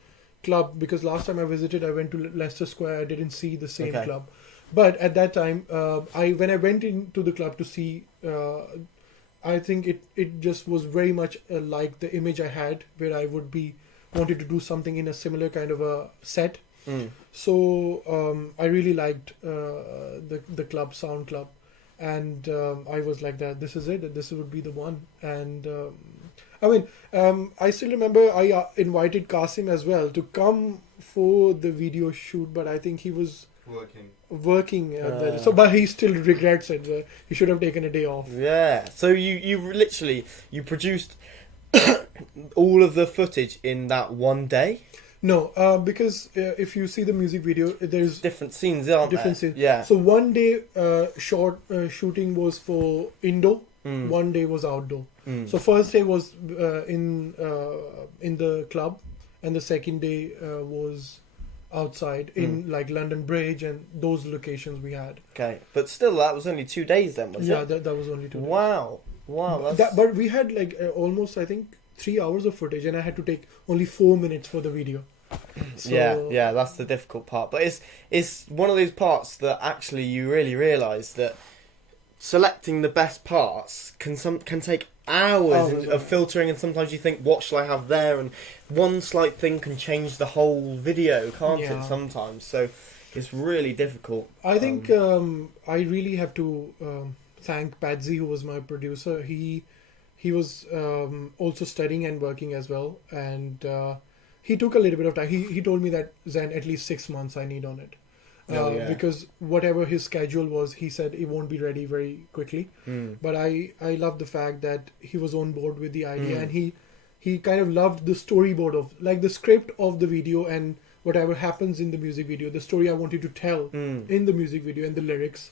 club, because last time I visited, I went to Leicester Square. I didn't see the same club, but at that time, when I went into the club to see, I think it just was very much like the image I had, where I would be wanted to do something in a similar kind of a set. So I really liked the club, Sound Club, and I was like that. This is it. This would be the one. And I still remember I invited Qasim as well to come for the video shoot, but I think he was working. But he still regrets it. He should have taken a day off. Yeah. So you produced all of the footage in that one day? No, because if you see the music video, there's different scenes, aren't there? scenes. Yeah. So one day shooting was for indoor, one day was outdoor. So first day was in the club, and the second day was outside in like London Bridge and those locations we had. Okay, but still, that was only 2 days then, was it? Yeah, that was only 2 days. Wow. But we had like almost, I think, 3 hours of footage, and I had to take only 4 minutes for the video. So, yeah, that's the difficult part. But it's one of those parts that actually you really realise that selecting the best parts can take hours of filtering, and sometimes you think, what shall I have there? And one slight thing can change the whole video, can't it? Sometimes, so it's really difficult. I think I really have to thank Patsy, who was my producer. He was also studying and working as well, and he took a little bit of time. He told me that, Zain, at least 6 months I need on it. Because whatever his schedule was, he said it won't be ready very quickly. But I love the fact that he was on board with the idea, and he kind of loved the storyboard of, like, the script of the video, and whatever happens in the music video, the story I wanted to tell in the music video and the lyrics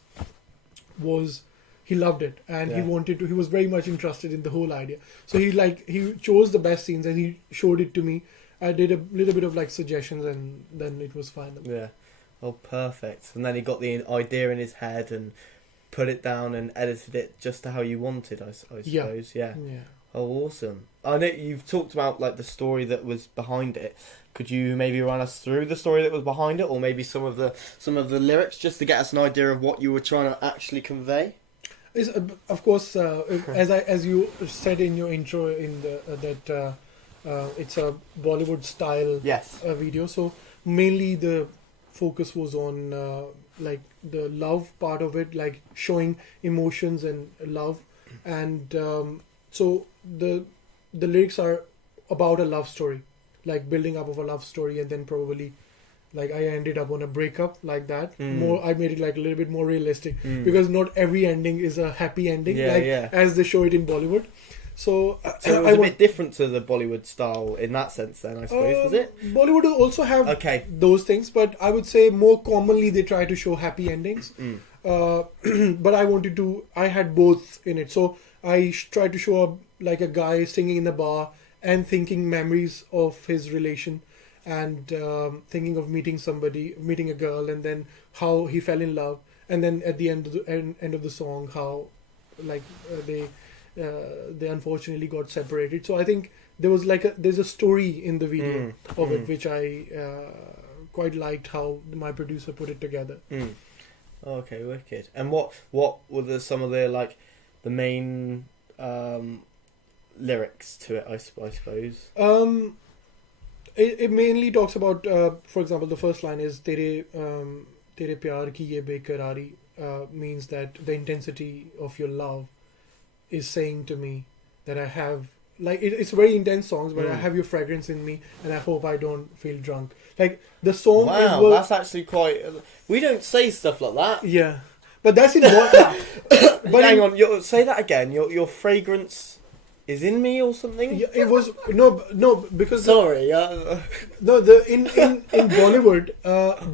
was, he loved it, and he was very much interested in the whole idea. So he chose the best scenes and he showed it to me. I did a little bit of like suggestions, and then it was fine. Yeah. Oh, perfect. And then he got the idea in his head and put it down and edited it just to how you wanted, I suppose. Yeah. Oh, awesome. I know you've talked about like the story that was behind it. Could you maybe run us through the story that was behind it, or maybe some of the lyrics, just to get us an idea of what you were trying to actually convey? Of course, as you said in your intro, that it's a Bollywood style video. So mainly the focus was on like the love part of it, like showing emotions and love, and so the lyrics are about a love story, like building up of a love story, and then probably like I ended up on a breakup like that. I made it like a little bit more realistic, because not every ending is a happy ending, as they show it in Bollywood. So it was a bit different to the Bollywood style in that sense then, I suppose, was it? Bollywood also have those things, but I would say more commonly they try to show happy endings. But I had both in it. So I tried to show like a guy singing in a bar and thinking memories of his relation, and thinking of meeting a girl, and then how he fell in love, and then at the end of the song, how like they unfortunately got separated. So I think there's a story in the video of it, which I quite liked how my producer put it together. Okay, wicked. And what were some of the main lyrics to it, I suppose? It mainly talks about, for example, the first line is tere pyar ki ye bekarari, means that the intensity of your love is saying to me that I have, like, it's very intense songs, but I have your fragrance in me, and I hope I don't feel drunk. Like the song. Wow, that's actually quite. We don't say stuff like that. Yeah, But that's in but Hang on, say that again. Your fragrance is in me or something? Yeah, it was no because Sorry. no the in Bollywood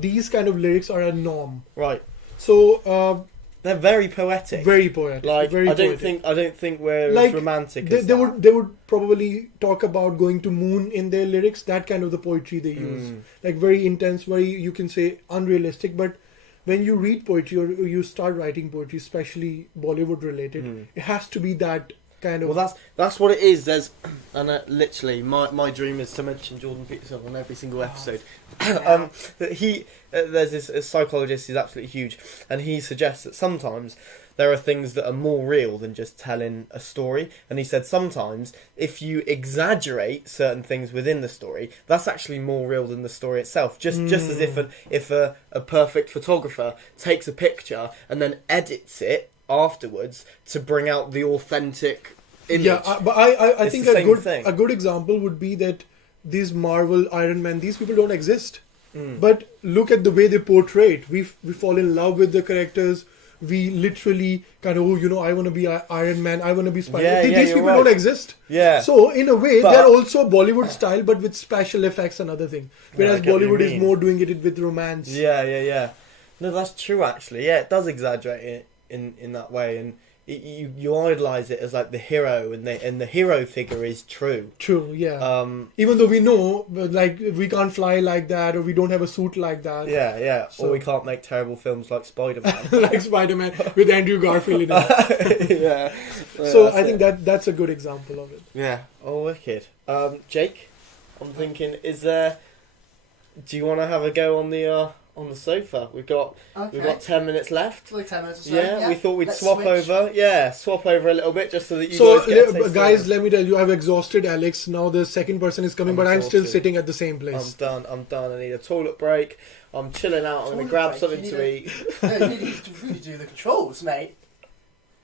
these kind of lyrics are a norm. Right. So They're very poetic. very poetic. Like very I don't poetic. think we're Like, as romantic They, as they that. would probably talk about going to moon in their lyrics. That kind of the poetry they use, like very intense, very you can say unrealistic. But when you read poetry or you start writing poetry, especially Bollywood related, it has to be that kind of. Well, that's what it is. There's, and literally, my dream is to mention Jordan Peterson on every single episode. That there's this a psychologist who's absolutely huge, and he suggests that sometimes there are things that are more real than just telling a story. And he said sometimes if you exaggerate certain things within the story, that's actually more real than the story itself. Just as if a perfect photographer takes a picture and then edits it afterwards to bring out the authentic image. Yeah, but I It's think the same thing. a good example would be that these Marvel, Iron Man, these people don't exist. But look at the way they portray it. We fall in love with the characters. We literally kind of, I want to be Iron Man. I want to be Spider-Man. Yeah, These you're people right. don't exist. Yeah. So in a way, But- they're also Bollywood style, but with special effects and other things. Whereas I get what you Bollywood is mean. more doing it with romance. Yeah. No, that's true actually. Yeah, it does exaggerate it in that way, and you idolize it as like the hero, and the hero figure is true. True, yeah. Even though we know, like, we can't fly like that, or we don't have a suit like that. Yeah. So- Or we can't make terrible films like Spider-Man. Like Spider-Man with Andrew Garfield in it. Yeah. So I think that's a good example of it. Yeah. Oh, wicked. Jake, I'm thinking, do you want to have a go on the sofa? We've got 10 minutes left. Like 10 minutes or so. Yeah, we thought we'd Let's swap switch. over. Yeah, swap over a little bit just so that you So, guys get a taste guys, of it. let me tell you, I've exhausted Alex. Now the second person is coming, I'm but I'm still exhausted. sitting at the same place. I'm done. I need a toilet break. I'm chilling out. I'm going to Toilet grab break, something you to need eat. No, you need to really do the controls, mate.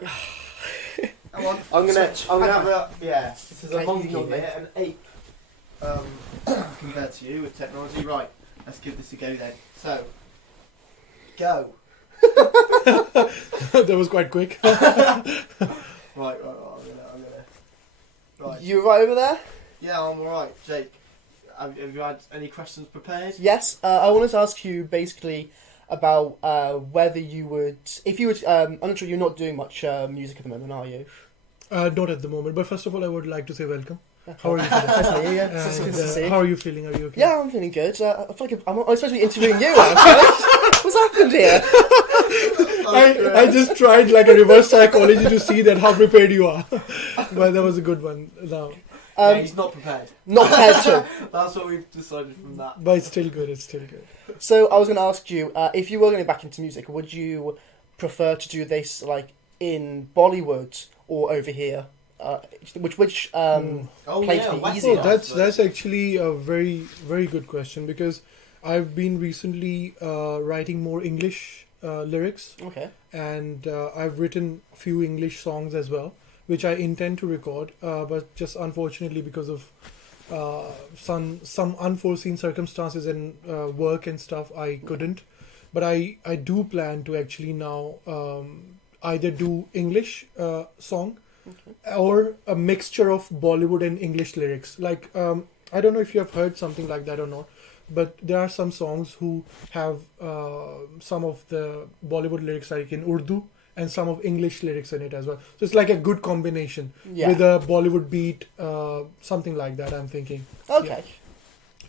Come on. I'm gonna switch. have a This is a Okay, monkey you here, an ape. Compared to you with technology, right? Let's give this a go then. So, go. That was quite quick. Right. I'm gonna. Right. You right over there? Yeah, I'm alright. Jake, have you had any questions prepared? Yes. I wanted to ask you basically about whether you would, if you would. I'm not sure you're not doing much music at the moment, are you? Not at the moment, but first of all, I would like to say welcome. How are you today? Nice to meet you, yeah. It's And, good to see. how are you feeling? Are you okay? Yeah, I'm feeling good. I feel like I'm supposed to be interviewing you. What's happened here? I just tried like a reverse psychology to see that how prepared you are. But that was a good one. Now, Yeah, he's not prepared. Not prepared to. That's what we've decided from that. but it's still good. It's still good. So I was going to ask you, if you were going back into music, would you prefer to do this like in Bollywood or over here? Which place to be easier? Oh, that's actually a very very good question, because I've been recently writing more English lyrics, Okay. and I've written a few English songs as well, which I intend to record, but just unfortunately because of some unforeseen circumstances and work and stuff, I couldn't. But I do plan to actually now either do English song or a mixture of Bollywood and English lyrics. Like, I don't know if you have heard something like that or not, but there are some songs who have some of the Bollywood lyrics like in Urdu and some of English lyrics in it as well. So it's like a good combination Yeah. with a Bollywood beat, something like that I'm thinking Okay.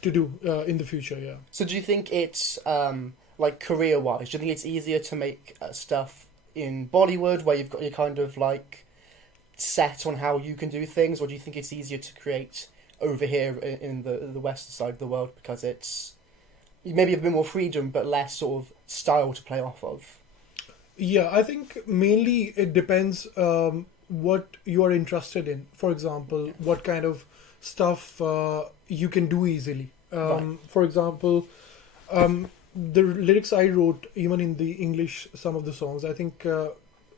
to do in the future, yeah. So do you think it's like career-wise? Do you think it's easier to make stuff in Bollywood where you've got your kind of like set on how you can do things, or do you think it's easier to create over here in the western side of the world because it's you maybe have a bit more freedom but less sort of style to play off of? Yeah, I think mainly it depends what you are interested in. For example, what kind of stuff you can do easily. Right. For example, the lyrics I wrote, even in the English, some of the songs, I think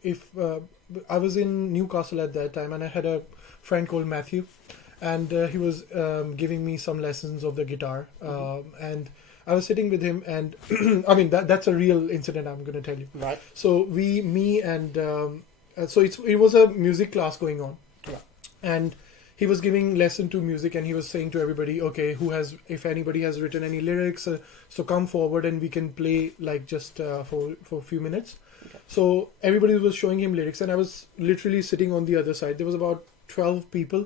if I was in Newcastle at that time, and I had a friend called Matthew, and he was giving me some lessons of the guitar, and I was sitting with him, and I mean that's a real incident I'm going to tell you. Right. So me and so it was a music class going on, Yeah. and he was giving lesson to music, and he was saying to everybody, okay, if anybody has written any lyrics, so come forward and we can play like just for a few minutes. Okay. So everybody was showing him lyrics, and I was literally sitting on the other side. There was about 12 people,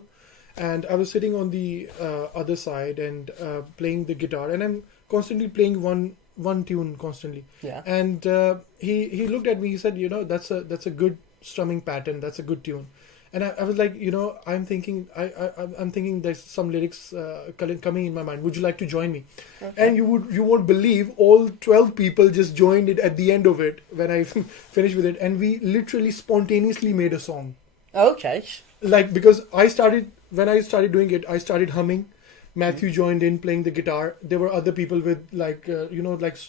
and I was sitting on the other side and playing the guitar, and I'm constantly playing one tune constantly. Yeah. And he looked at me. He said, that's a good strumming pattern. That's a good tune. And I was like, I'm thinking there's some lyrics coming in my mind. Would you like to join me? Okay. And you won't believe all 12 people just joined it at the end of it when I finished with it, and we literally spontaneously made a song. Okay. Like, because when I started doing it, I started humming. Matthew joined in playing the guitar. There were other people with like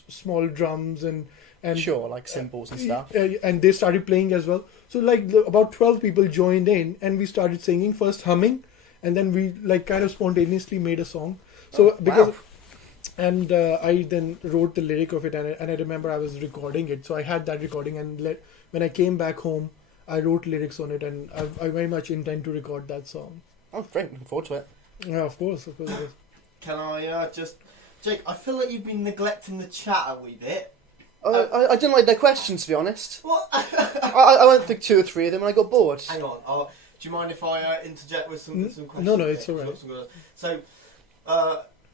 small drums and Sure, like cymbals and stuff. and they started playing as well. So like about 12 people joined in, and we started singing, first humming, and then we like kind of spontaneously made a song. So because Wow. and I then wrote the lyric of it, and I remember I was recording it. So I had that recording, and when I came back home, I wrote lyrics on it, and I very much intend to record that song. I'm very looking forward to it. Yeah, of course. Can I just, Jake? I feel like you've been neglecting the chat a wee bit. I didn't like their questions, to be honest. What? I went through 2 or 3 of them and I got bored. Hang on. Do you mind if I interject with some questions? No, it's all right. So,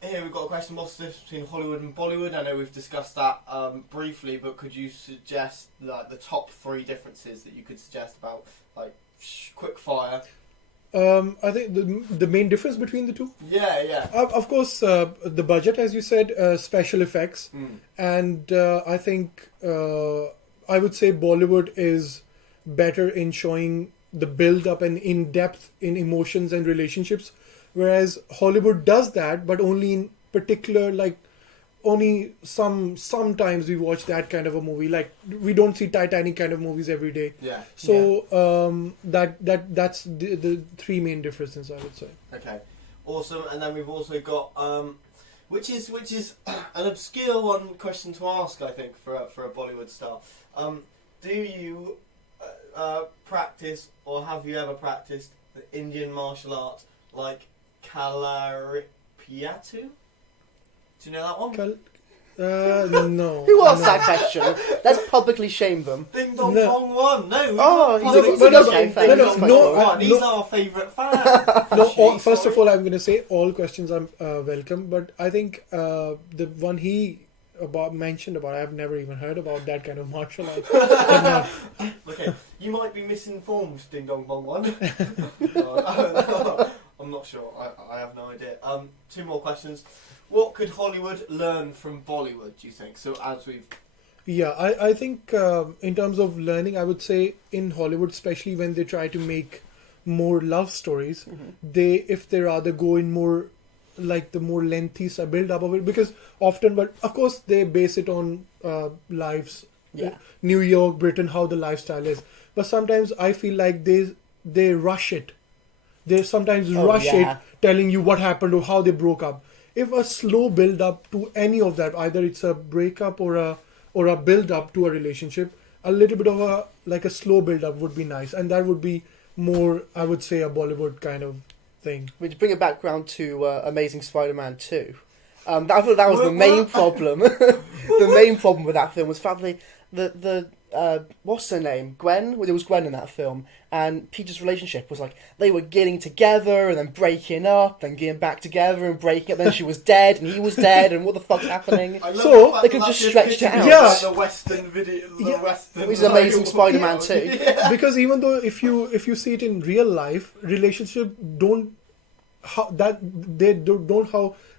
here we've got a question. What's the difference between Hollywood and Bollywood? I know we've discussed that briefly, but could you suggest like the top 3 differences that you could suggest about like quick fire? I think the main difference between the two. Yeah. Of course, the budget, as you said, special effects, and I think I would say Bollywood is better in showing the build-up and in-depth in emotions and relationships, whereas Hollywood does that, but only in particular, like only sometimes we watch that kind of a movie. Like we don't see Titanic kind of movies every day. Yeah. So that's the 3 main differences, I would say. Okay, awesome. And then we've also got which is an obscure question to ask, I think, for a Bollywood star. Do you practice, or have you ever practiced the Indian martial art like Kalaripayattu? Do you know that one? No. Who asked that question? Let's publicly shame them. Ding Dong No. Bong One. No. Oh, publicly but no, shame fair Ding enough. Dong No, Bong One. He's no. our favourite fan. First of all, I'm going to say all questions are welcome, but I think the one he mentioned about, I've never even heard about that kind of martial art. Okay, you might be misinformed, Ding Dong Bong One. I'm not sure. I have no idea. 2 more questions. What could Hollywood learn from Bollywood, do you think? So as we've... Yeah, I think in terms of learning, I would say in Hollywood, especially when they try to make more love stories, if they rather go in more like the more lengthy build up of it, because often, but of course they base it on lives, New York, Britain, how the lifestyle is. But sometimes I feel like they rush it. They sometimes rush it, telling you what happened or how they broke up. If a slow build up to any of that, either it's a breakup or a build up to a relationship, a little bit of a slow build up would be nice, and that would be more, I would say, a Bollywood kind of thing. Which bring it back round to Amazing Spider-Man 2. I thought that was the main problem. The main problem with that film was probably the what's her name? Gwen? Well, it was Gwen in that film. And Peter's relationship was like, they were getting together and then breaking up, then getting back together and breaking up, then she was dead and he was dead, and what the fuck's happening? So, they could just stretch it out. Yeah. The Western video, Western... Which is Amazing Spider-Man 2. Yeah. Because even though if you see it in real life, relationship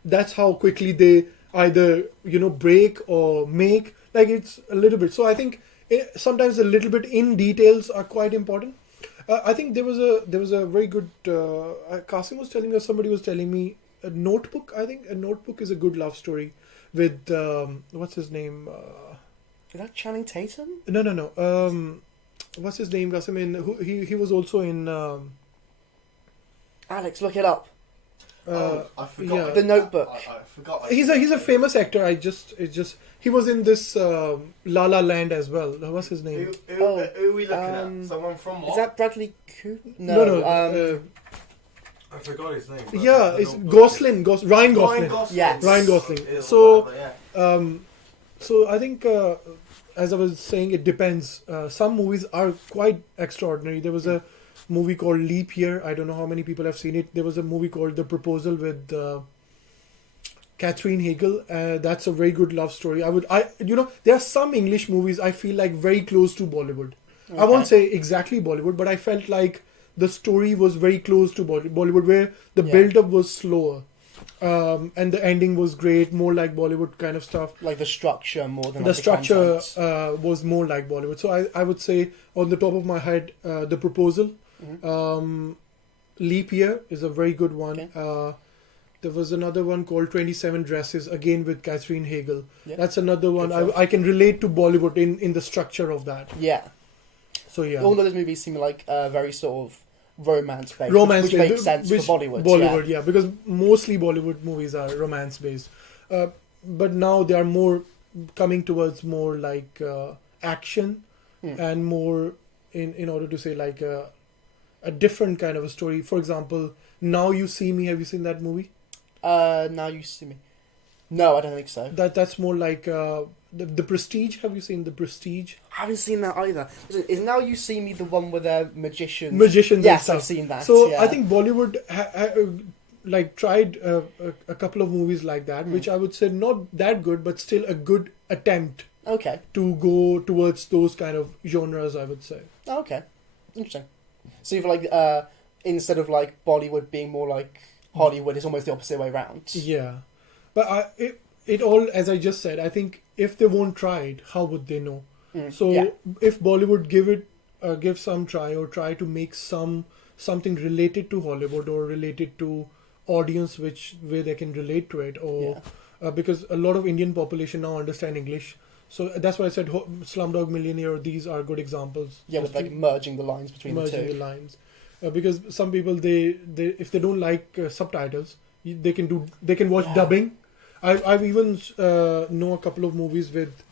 that's how quickly they either break or make, like it's a little bit. So I think sometimes a little bit in details are quite important. I think there was a very good Qasim was telling us, somebody was telling me, a Notebook. I think a Notebook is a good love story with what's his name? Is that Channing Tatum? No. What's his name, Qasim? He was also in. Alex, look it up. I forgot. yeah. The Notebook. I forgot. He's a famous actor. He was in this La La Land as well. What's his name? Who are we looking at? Someone from what? Is that Bradley Cooper? No. I forgot his name. but Yeah, the it's Notebook Ryan Gosling. Yes. Ryan Gosling. is So, whatever, yeah. So I think, as I was saying, it depends. Some movies are quite extraordinary. There was a movie called Leap Year. I don't know how many people have seen it. There was a movie called The Proposal with Catherine Hagel. That's a very good love story. There are some English movies I feel like very close to Bollywood. Okay. I won't say exactly Bollywood, but I felt like the story was very close to Bollywood, where the build-up was slower. And the ending was great, more like Bollywood kind of stuff. Like the structure more than The like structure content. was more like Bollywood. So I would say, on the top of my head, The Proposal. Leap Year is a very good one. Okay. There was another one called 27 Dresses, again with Catherine Hagel. Yeah. That's another one. Good film. I can relate to Bollywood in the structure of that. Yeah. So yeah. All of those movies seem like very sort of romance-based, Romance which makes sense for Bollywood. Bollywood, yeah, because mostly Bollywood movies are romance based, but now they are more coming towards more like action and more in order to say like a different kind of a story. For example, Now You See Me. Have you seen that movie? Now You See Me. No, I don't think so. That's more like the Prestige. Have you seen The Prestige? I haven't seen that either. Is Now You See Me the one with the magicians? Magicians. Yes, and I've stuff. seen that. So yeah. I think Bollywood like tried a couple of movies like that, which I would say not that good, but still a good attempt Okay. to go towards those kind of genres, I would say. Oh, okay. Interesting. So you've like instead of like Bollywood being more like Hollywood, it's almost the opposite way around. Yeah, but it all, as I just said, I think if they won't try it, how would they know? So yeah. if Bollywood give some try, or try to make something related to Hollywood or related to audience where they can relate to it, or because a lot of Indian population now understand English. So that's why I said Slumdog Millionaire. These are good examples. Yeah, with like merging the lines between the two. Merging the lines, because some people they if they don't like subtitles, they can watch dubbing. I've even know a couple of movies with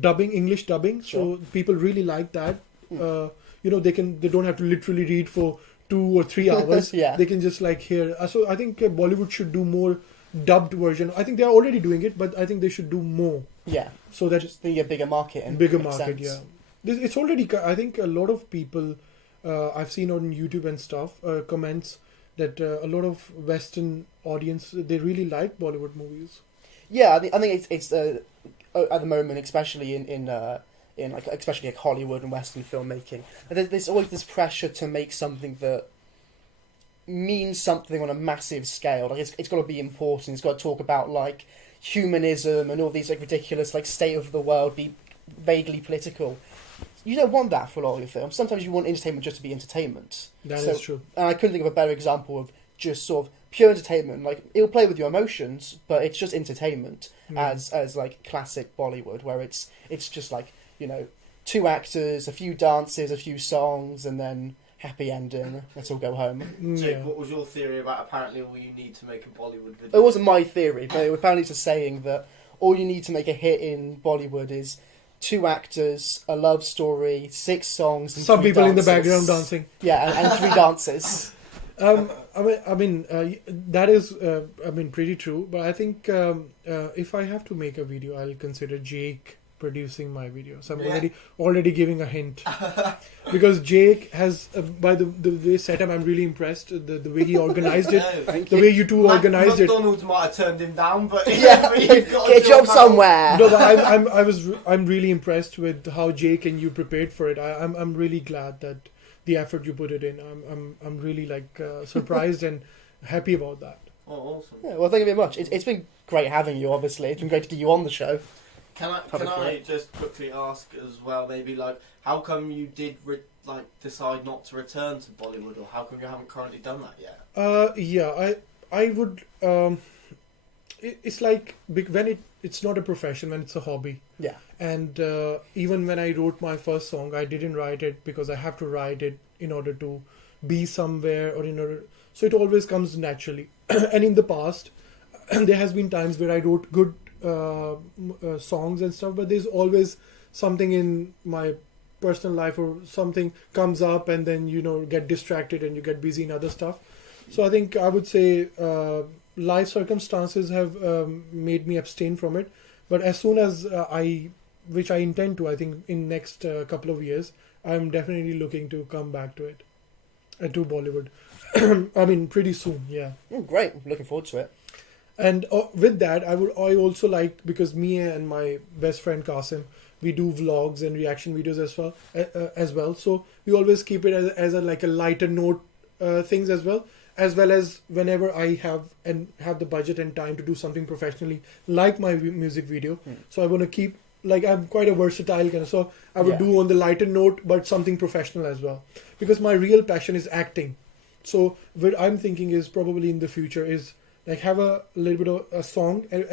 dubbing, English dubbing. Sure. So people really like that. They don't have to literally read for 2 or 3 hours. Yeah. They can just like hear. So I think Bollywood should do more dubbed version. I think they are already doing it, but I think they should do more. Yeah. So that Just need a bigger market. And bigger makes market, sense. yeah. It's already. I think a lot of people I've seen on YouTube and stuff comments that a lot of Western audience, they really like Bollywood movies. Yeah, I think it's at the moment, especially in like especially like Hollywood and Western filmmaking, there's always this pressure to make something that means something on a massive scale. Like it's got to be important. It's got to talk about like humanism and all these like ridiculous like state of the world, be vaguely political. You don't want that for a lot of your films. Sometimes you want entertainment just to be entertainment. That is true. And I couldn't think of a better example of just sort of pure entertainment. Like it'll play with your emotions, but it's just entertainment as like classic Bollywood, where it's just like, 2 actors, a few dances, a few songs, and then happy ending. Let's all go home. Jake, what was your theory about apparently all you need to make a Bollywood video? It wasn't my theory, but apparently it's a saying that all you need to make a hit in Bollywood is 2 actors, a love story, 6 songs, and Some 3 people in the dances. background dancing. Yeah, and 3 dances. That is pretty true. But I think if I have to make a video, I'll consider Jake producing my video. So I'm already giving a hint, because Jake has by the way set up, I'm really impressed the way he organized it. The way you two organized it. McDonald's might have turned him down, but Yeah, but you've got get a job somewhere. No, but I'm really impressed with how Jake and you prepared for it. I'm really glad that the effort you put it in. I'm really like surprised and happy about that. Oh, awesome. Yeah, well, thank you very much. It's been great having you, obviously. It's been great to get you on the show. Can I just quickly ask as well, maybe like, how come you did decide not to return to Bollywood, or how come you haven't currently done that yet? I would. It's like when it's not a profession, when it's a hobby. Yeah. And even when I wrote my first song, I didn't write it because I have to write it in order to be somewhere, or in order. so it always comes naturally. And in the past, there has been times where I wrote good songs and stuff, but there's always something in my personal life or something comes up, and then get distracted and you get busy in other stuff. So I think I would say life circumstances have made me abstain from it. But as soon as which I intend to, I think in next couple of years, I'm definitely looking to come back to it, to Bollywood. I mean, pretty soon, yeah. Great, looking forward to it. And with that, I also like, because me and my best friend Qasim, we do vlogs and reaction videos as well. So we always keep it as a like a lighter note things as well as whenever I have the budget and time to do something professionally, like my music video. So I want to keep, like, I'm quite a versatile kind of, so I would do on the lighter note, but something professional as well. Because my real passion is acting. So what I'm thinking is probably in the future is like have a little bit of a song and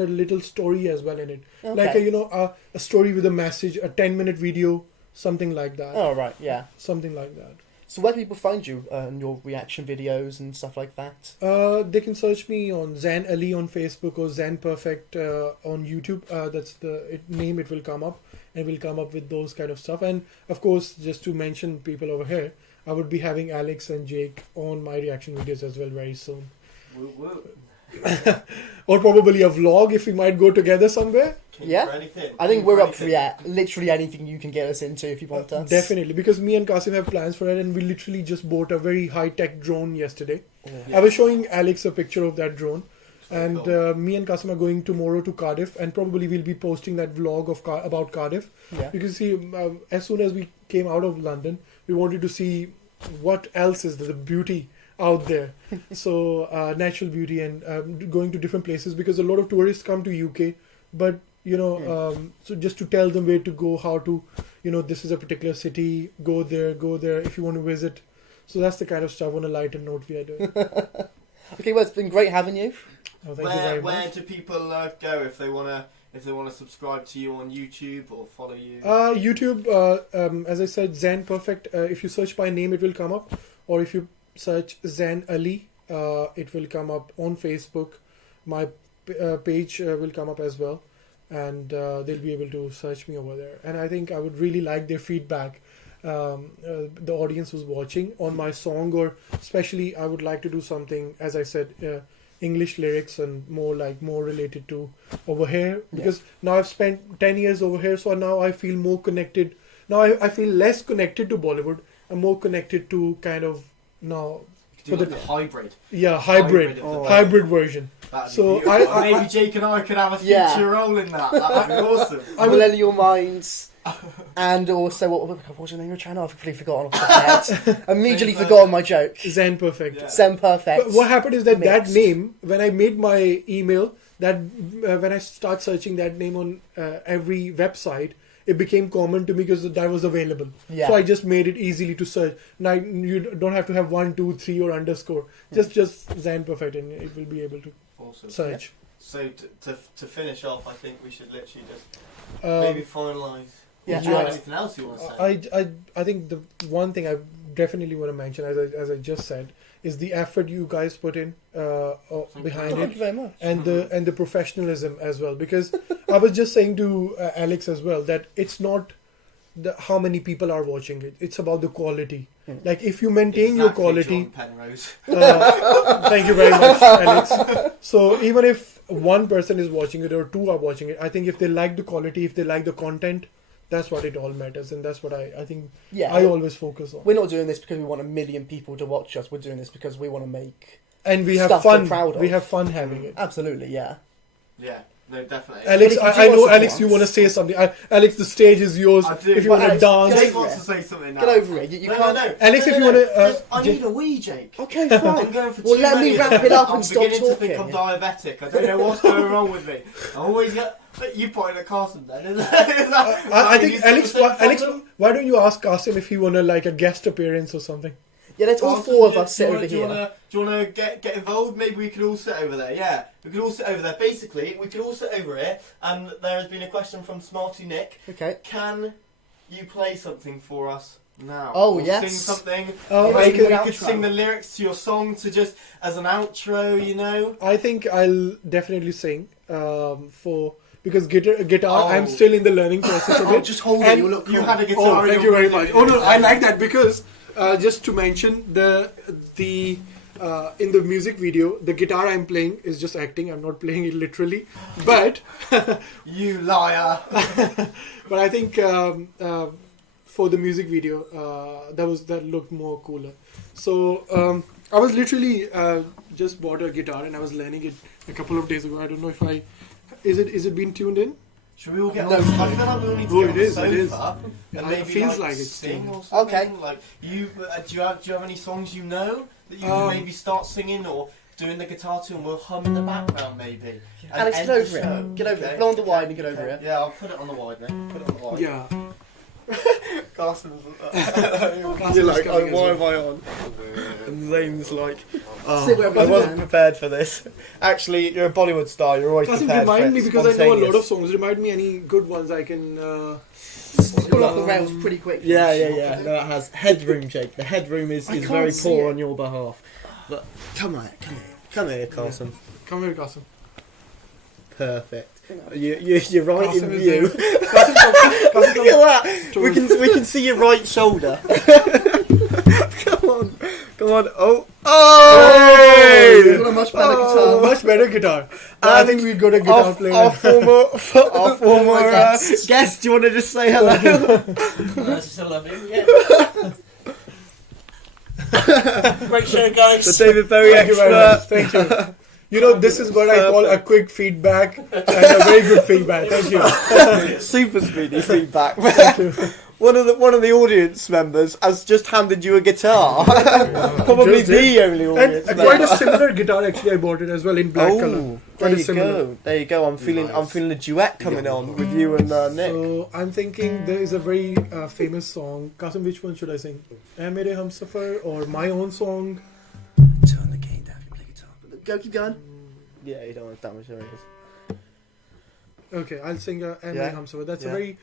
a little story as well in it. Okay. Like a story with a message, a 10-minute video, something like that. Oh, right, yeah. Something like that. So where can people find you in your reaction videos and stuff like that? They can search me on Zain Ali on Facebook or Zain Perfect on YouTube. That's the name. It will come up, and will come up with those kind of stuff. And of course, just to mention people over here, I would be having Alex and Jake on my reaction videos as well very soon. Or probably a vlog if we might go together somewhere. I think we're up for literally anything you can get us into if you want us. Definitely, because me and Qasim have plans for it, and we literally just bought a very high-tech drone yesterday. I was showing Alex a picture of that drone, and me and Qasim are going tomorrow to Cardiff, and probably we'll be posting that vlog about Cardiff. Because see, as soon as we came out of London, we wanted to see what else is the beauty out there. So natural beauty and going to different places, because a lot of tourists come to UK, but so just to tell them where to go, how to, this is a particular city, go there if you want to visit. So that's the kind of stuff on a lighter note we are doing. Okay, well, it's been great having you. Oh, thank you very much. Where do people go if they wanna subscribe to you on YouTube or follow you? YouTube, as I said, Zain Perfect. If you search by name, it will come up, or if you search Zain Ali, it will come up on Facebook. My page will come up as well, and they'll be able to search me over there. And I think I would really like their feedback, the audience who's watching, on my song, or especially I would like to do something, as I said, English lyrics and more related to over here, because now I've spent 10 years over here, so now I feel more connected. Now I feel less connected to Bollywood. I'm more connected to kind of now for the hybrid. Yeah, hybrid version. So maybe Jake and I could have a feature role in that. That'd be awesome. Millennial Minds, and also what was your name of your channel? I've completely forgotten off the top of my head. Immediately forgotten my joke. Zain Perfect. Yeah. Zain Perfect. But what happened is that name, when I made my email, when I start searching that name on every website, it became common to me because that was available. Yeah. So I just made it easily to search. Now you don't have to have 1, 2, 3 or underscore. Just Zain Perfect, and it will be able to search. Yeah. So to finish off, I think we should literally just maybe finalise. Yeah. Do you have anything else you want to say? I think the one thing I definitely want to mention, as I just said, is the effort you guys put in behind it. Thank you very much. And the professionalism as well, because I was just saying to Alex as well that it's not how many people are watching it, it's about the quality. Like if you maintain your quality, John Penrose. Thank you very much, Alex. So even if one person is watching it or 2 are watching it, I think if they like the quality, if they like the content, that's what it all matters, and that's what I think I always focus on. We're not doing this because we want 1 million people to watch us. We're doing this because we want to make and we have stuff fun. we're proud of. We have fun having it. Absolutely, yeah. Yeah, no, definitely. Alex, I know, Alex, you want to say something. Alex, the stage is yours. If you want to dance. Jake wants to say something now. Get over it. You can't. No. Alex, if you want to... I need a wee, Jake. Okay, fine. I'm going for well, let me wrap it up and stop talking. I'm beginning to think I'm diabetic. I don't know what's going wrong with me. I always get... You pointed at Carson then. I think, Alex, why don't you ask Qasim if he want to like a guest appearance or something? Yeah, let's all 4 of us sit over here. Do you want to get involved? Maybe we could all sit over there. Yeah, we could all sit over there. Basically, we could all sit over here. And there has been a question from Smarty Nick. Okay. Can you play something for us now. Oh, We'll yes. Sing something. Oh, Maybe I we can- could sing the lyrics to your song to just as an outro, you know. I think I'll definitely sing because guitar. Oh. I'm still in the learning process of Oh, it. just hold it. And You look cool. You had a guitar. Oh, in thank your you very music much. Oh video. no, I like that because just to mention the in the music video, the guitar I'm playing is just acting. I'm not playing it literally, but You liar. but I think for the music video, that looked more cooler. So I was literally just bought a guitar and I was learning it a couple of days ago. I don't know if is it been tuned in? Should we all get No. on? I feel like we all need to Oh, get it on the is, it is. sofa and It maybe feels like it's sing tuned. or something. Okay. Like you, do you have any songs you know that you can maybe start singing or doing the guitar to, and we'll hum in the background maybe. And Alex, end get the over show. it. Get over Okay. it. Put on the wide and get over Okay. it. Yeah, I'll put it on the wide then. Put it on the wide. Yeah. Carson's. Carson's You're like, coming as why well. am I on? And Zane's like, Sit wherever I you wasn't can. prepared for this. Actually, you're a Bollywood star. You're always Doesn't prepared for remind it. me because I know a lot of Spontaneous. songs. Remind me any good ones I can. It's gone off the rails pretty quick. Yeah. No, it has headroom, Jake. The headroom is I can't very see poor it. on your behalf. But come here, Carson. Come here, Carson. Perfect. You're right Carson in is view. there. Carson, come, Look come. at that. We can see your right shoulder. Come on. Oh. You've got a much better guitar. Much better guitar. I think we got a guitar player. Our former guest. guest. Do you want to just say hello? Still love you. Yeah. Great show, guys. The David Bowie Thank you very much. expert. Thank you. You know, this is what I call a quick feedback and a very good feedback. Thank you. Super speedy feedback. One of the audience members has just handed you a guitar. Probably Just did. the only audience And member. quite a similar guitar, actually, I bought it as well in black color. Quite a similar. There you go. I'm feeling a duet coming on with you and Nick. So I'm thinking there is a very famous song. Qasim, which one should I sing? Ae Mere Humsafar or my own song? Turn the key down. You play guitar. Go, keep going. Yeah, you don't want to damage your ears. Okay, I'll sing Ae Mere Yeah. Humsafar. That's a Yeah. very.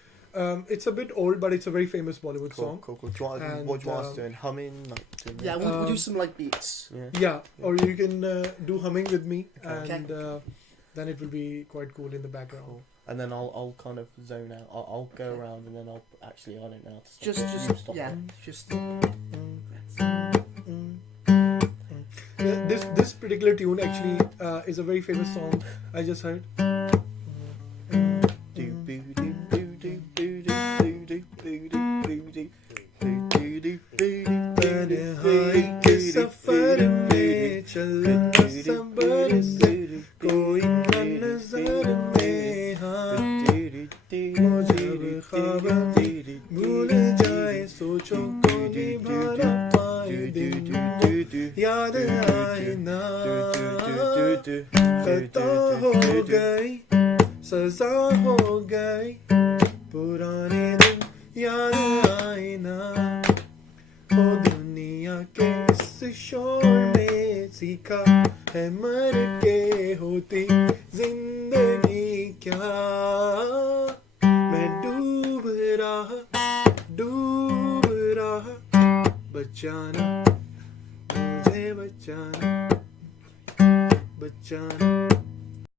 It's a bit old, but it's a very famous Bollywood song. Cool. Do you want, And, what do you want us doing? Humming? Like, doing Yeah, we'll do some like beats. Yeah. Yeah, or you can do humming with me, Okay. and then it will be quite cool in the background. Cool. And then I'll kind of zone out. I'll go around and then I don't know how to stop. Just, You stop. yeah, just. This particular tune actually is a very famous song I just heard. सफर में चलना सबर से कोई न नजर में हाँ मुझे ख्वाब भूल जाए सोचो को निभा ना पाए दिन याद आए ना खता हो गई सजा हो गई पुराने दिन याद आए ना ओ दुनिया के इस शोर में सीखा है मर के होती जिंदगी क्या मैं डूब रहा बचाना मुझे बचाना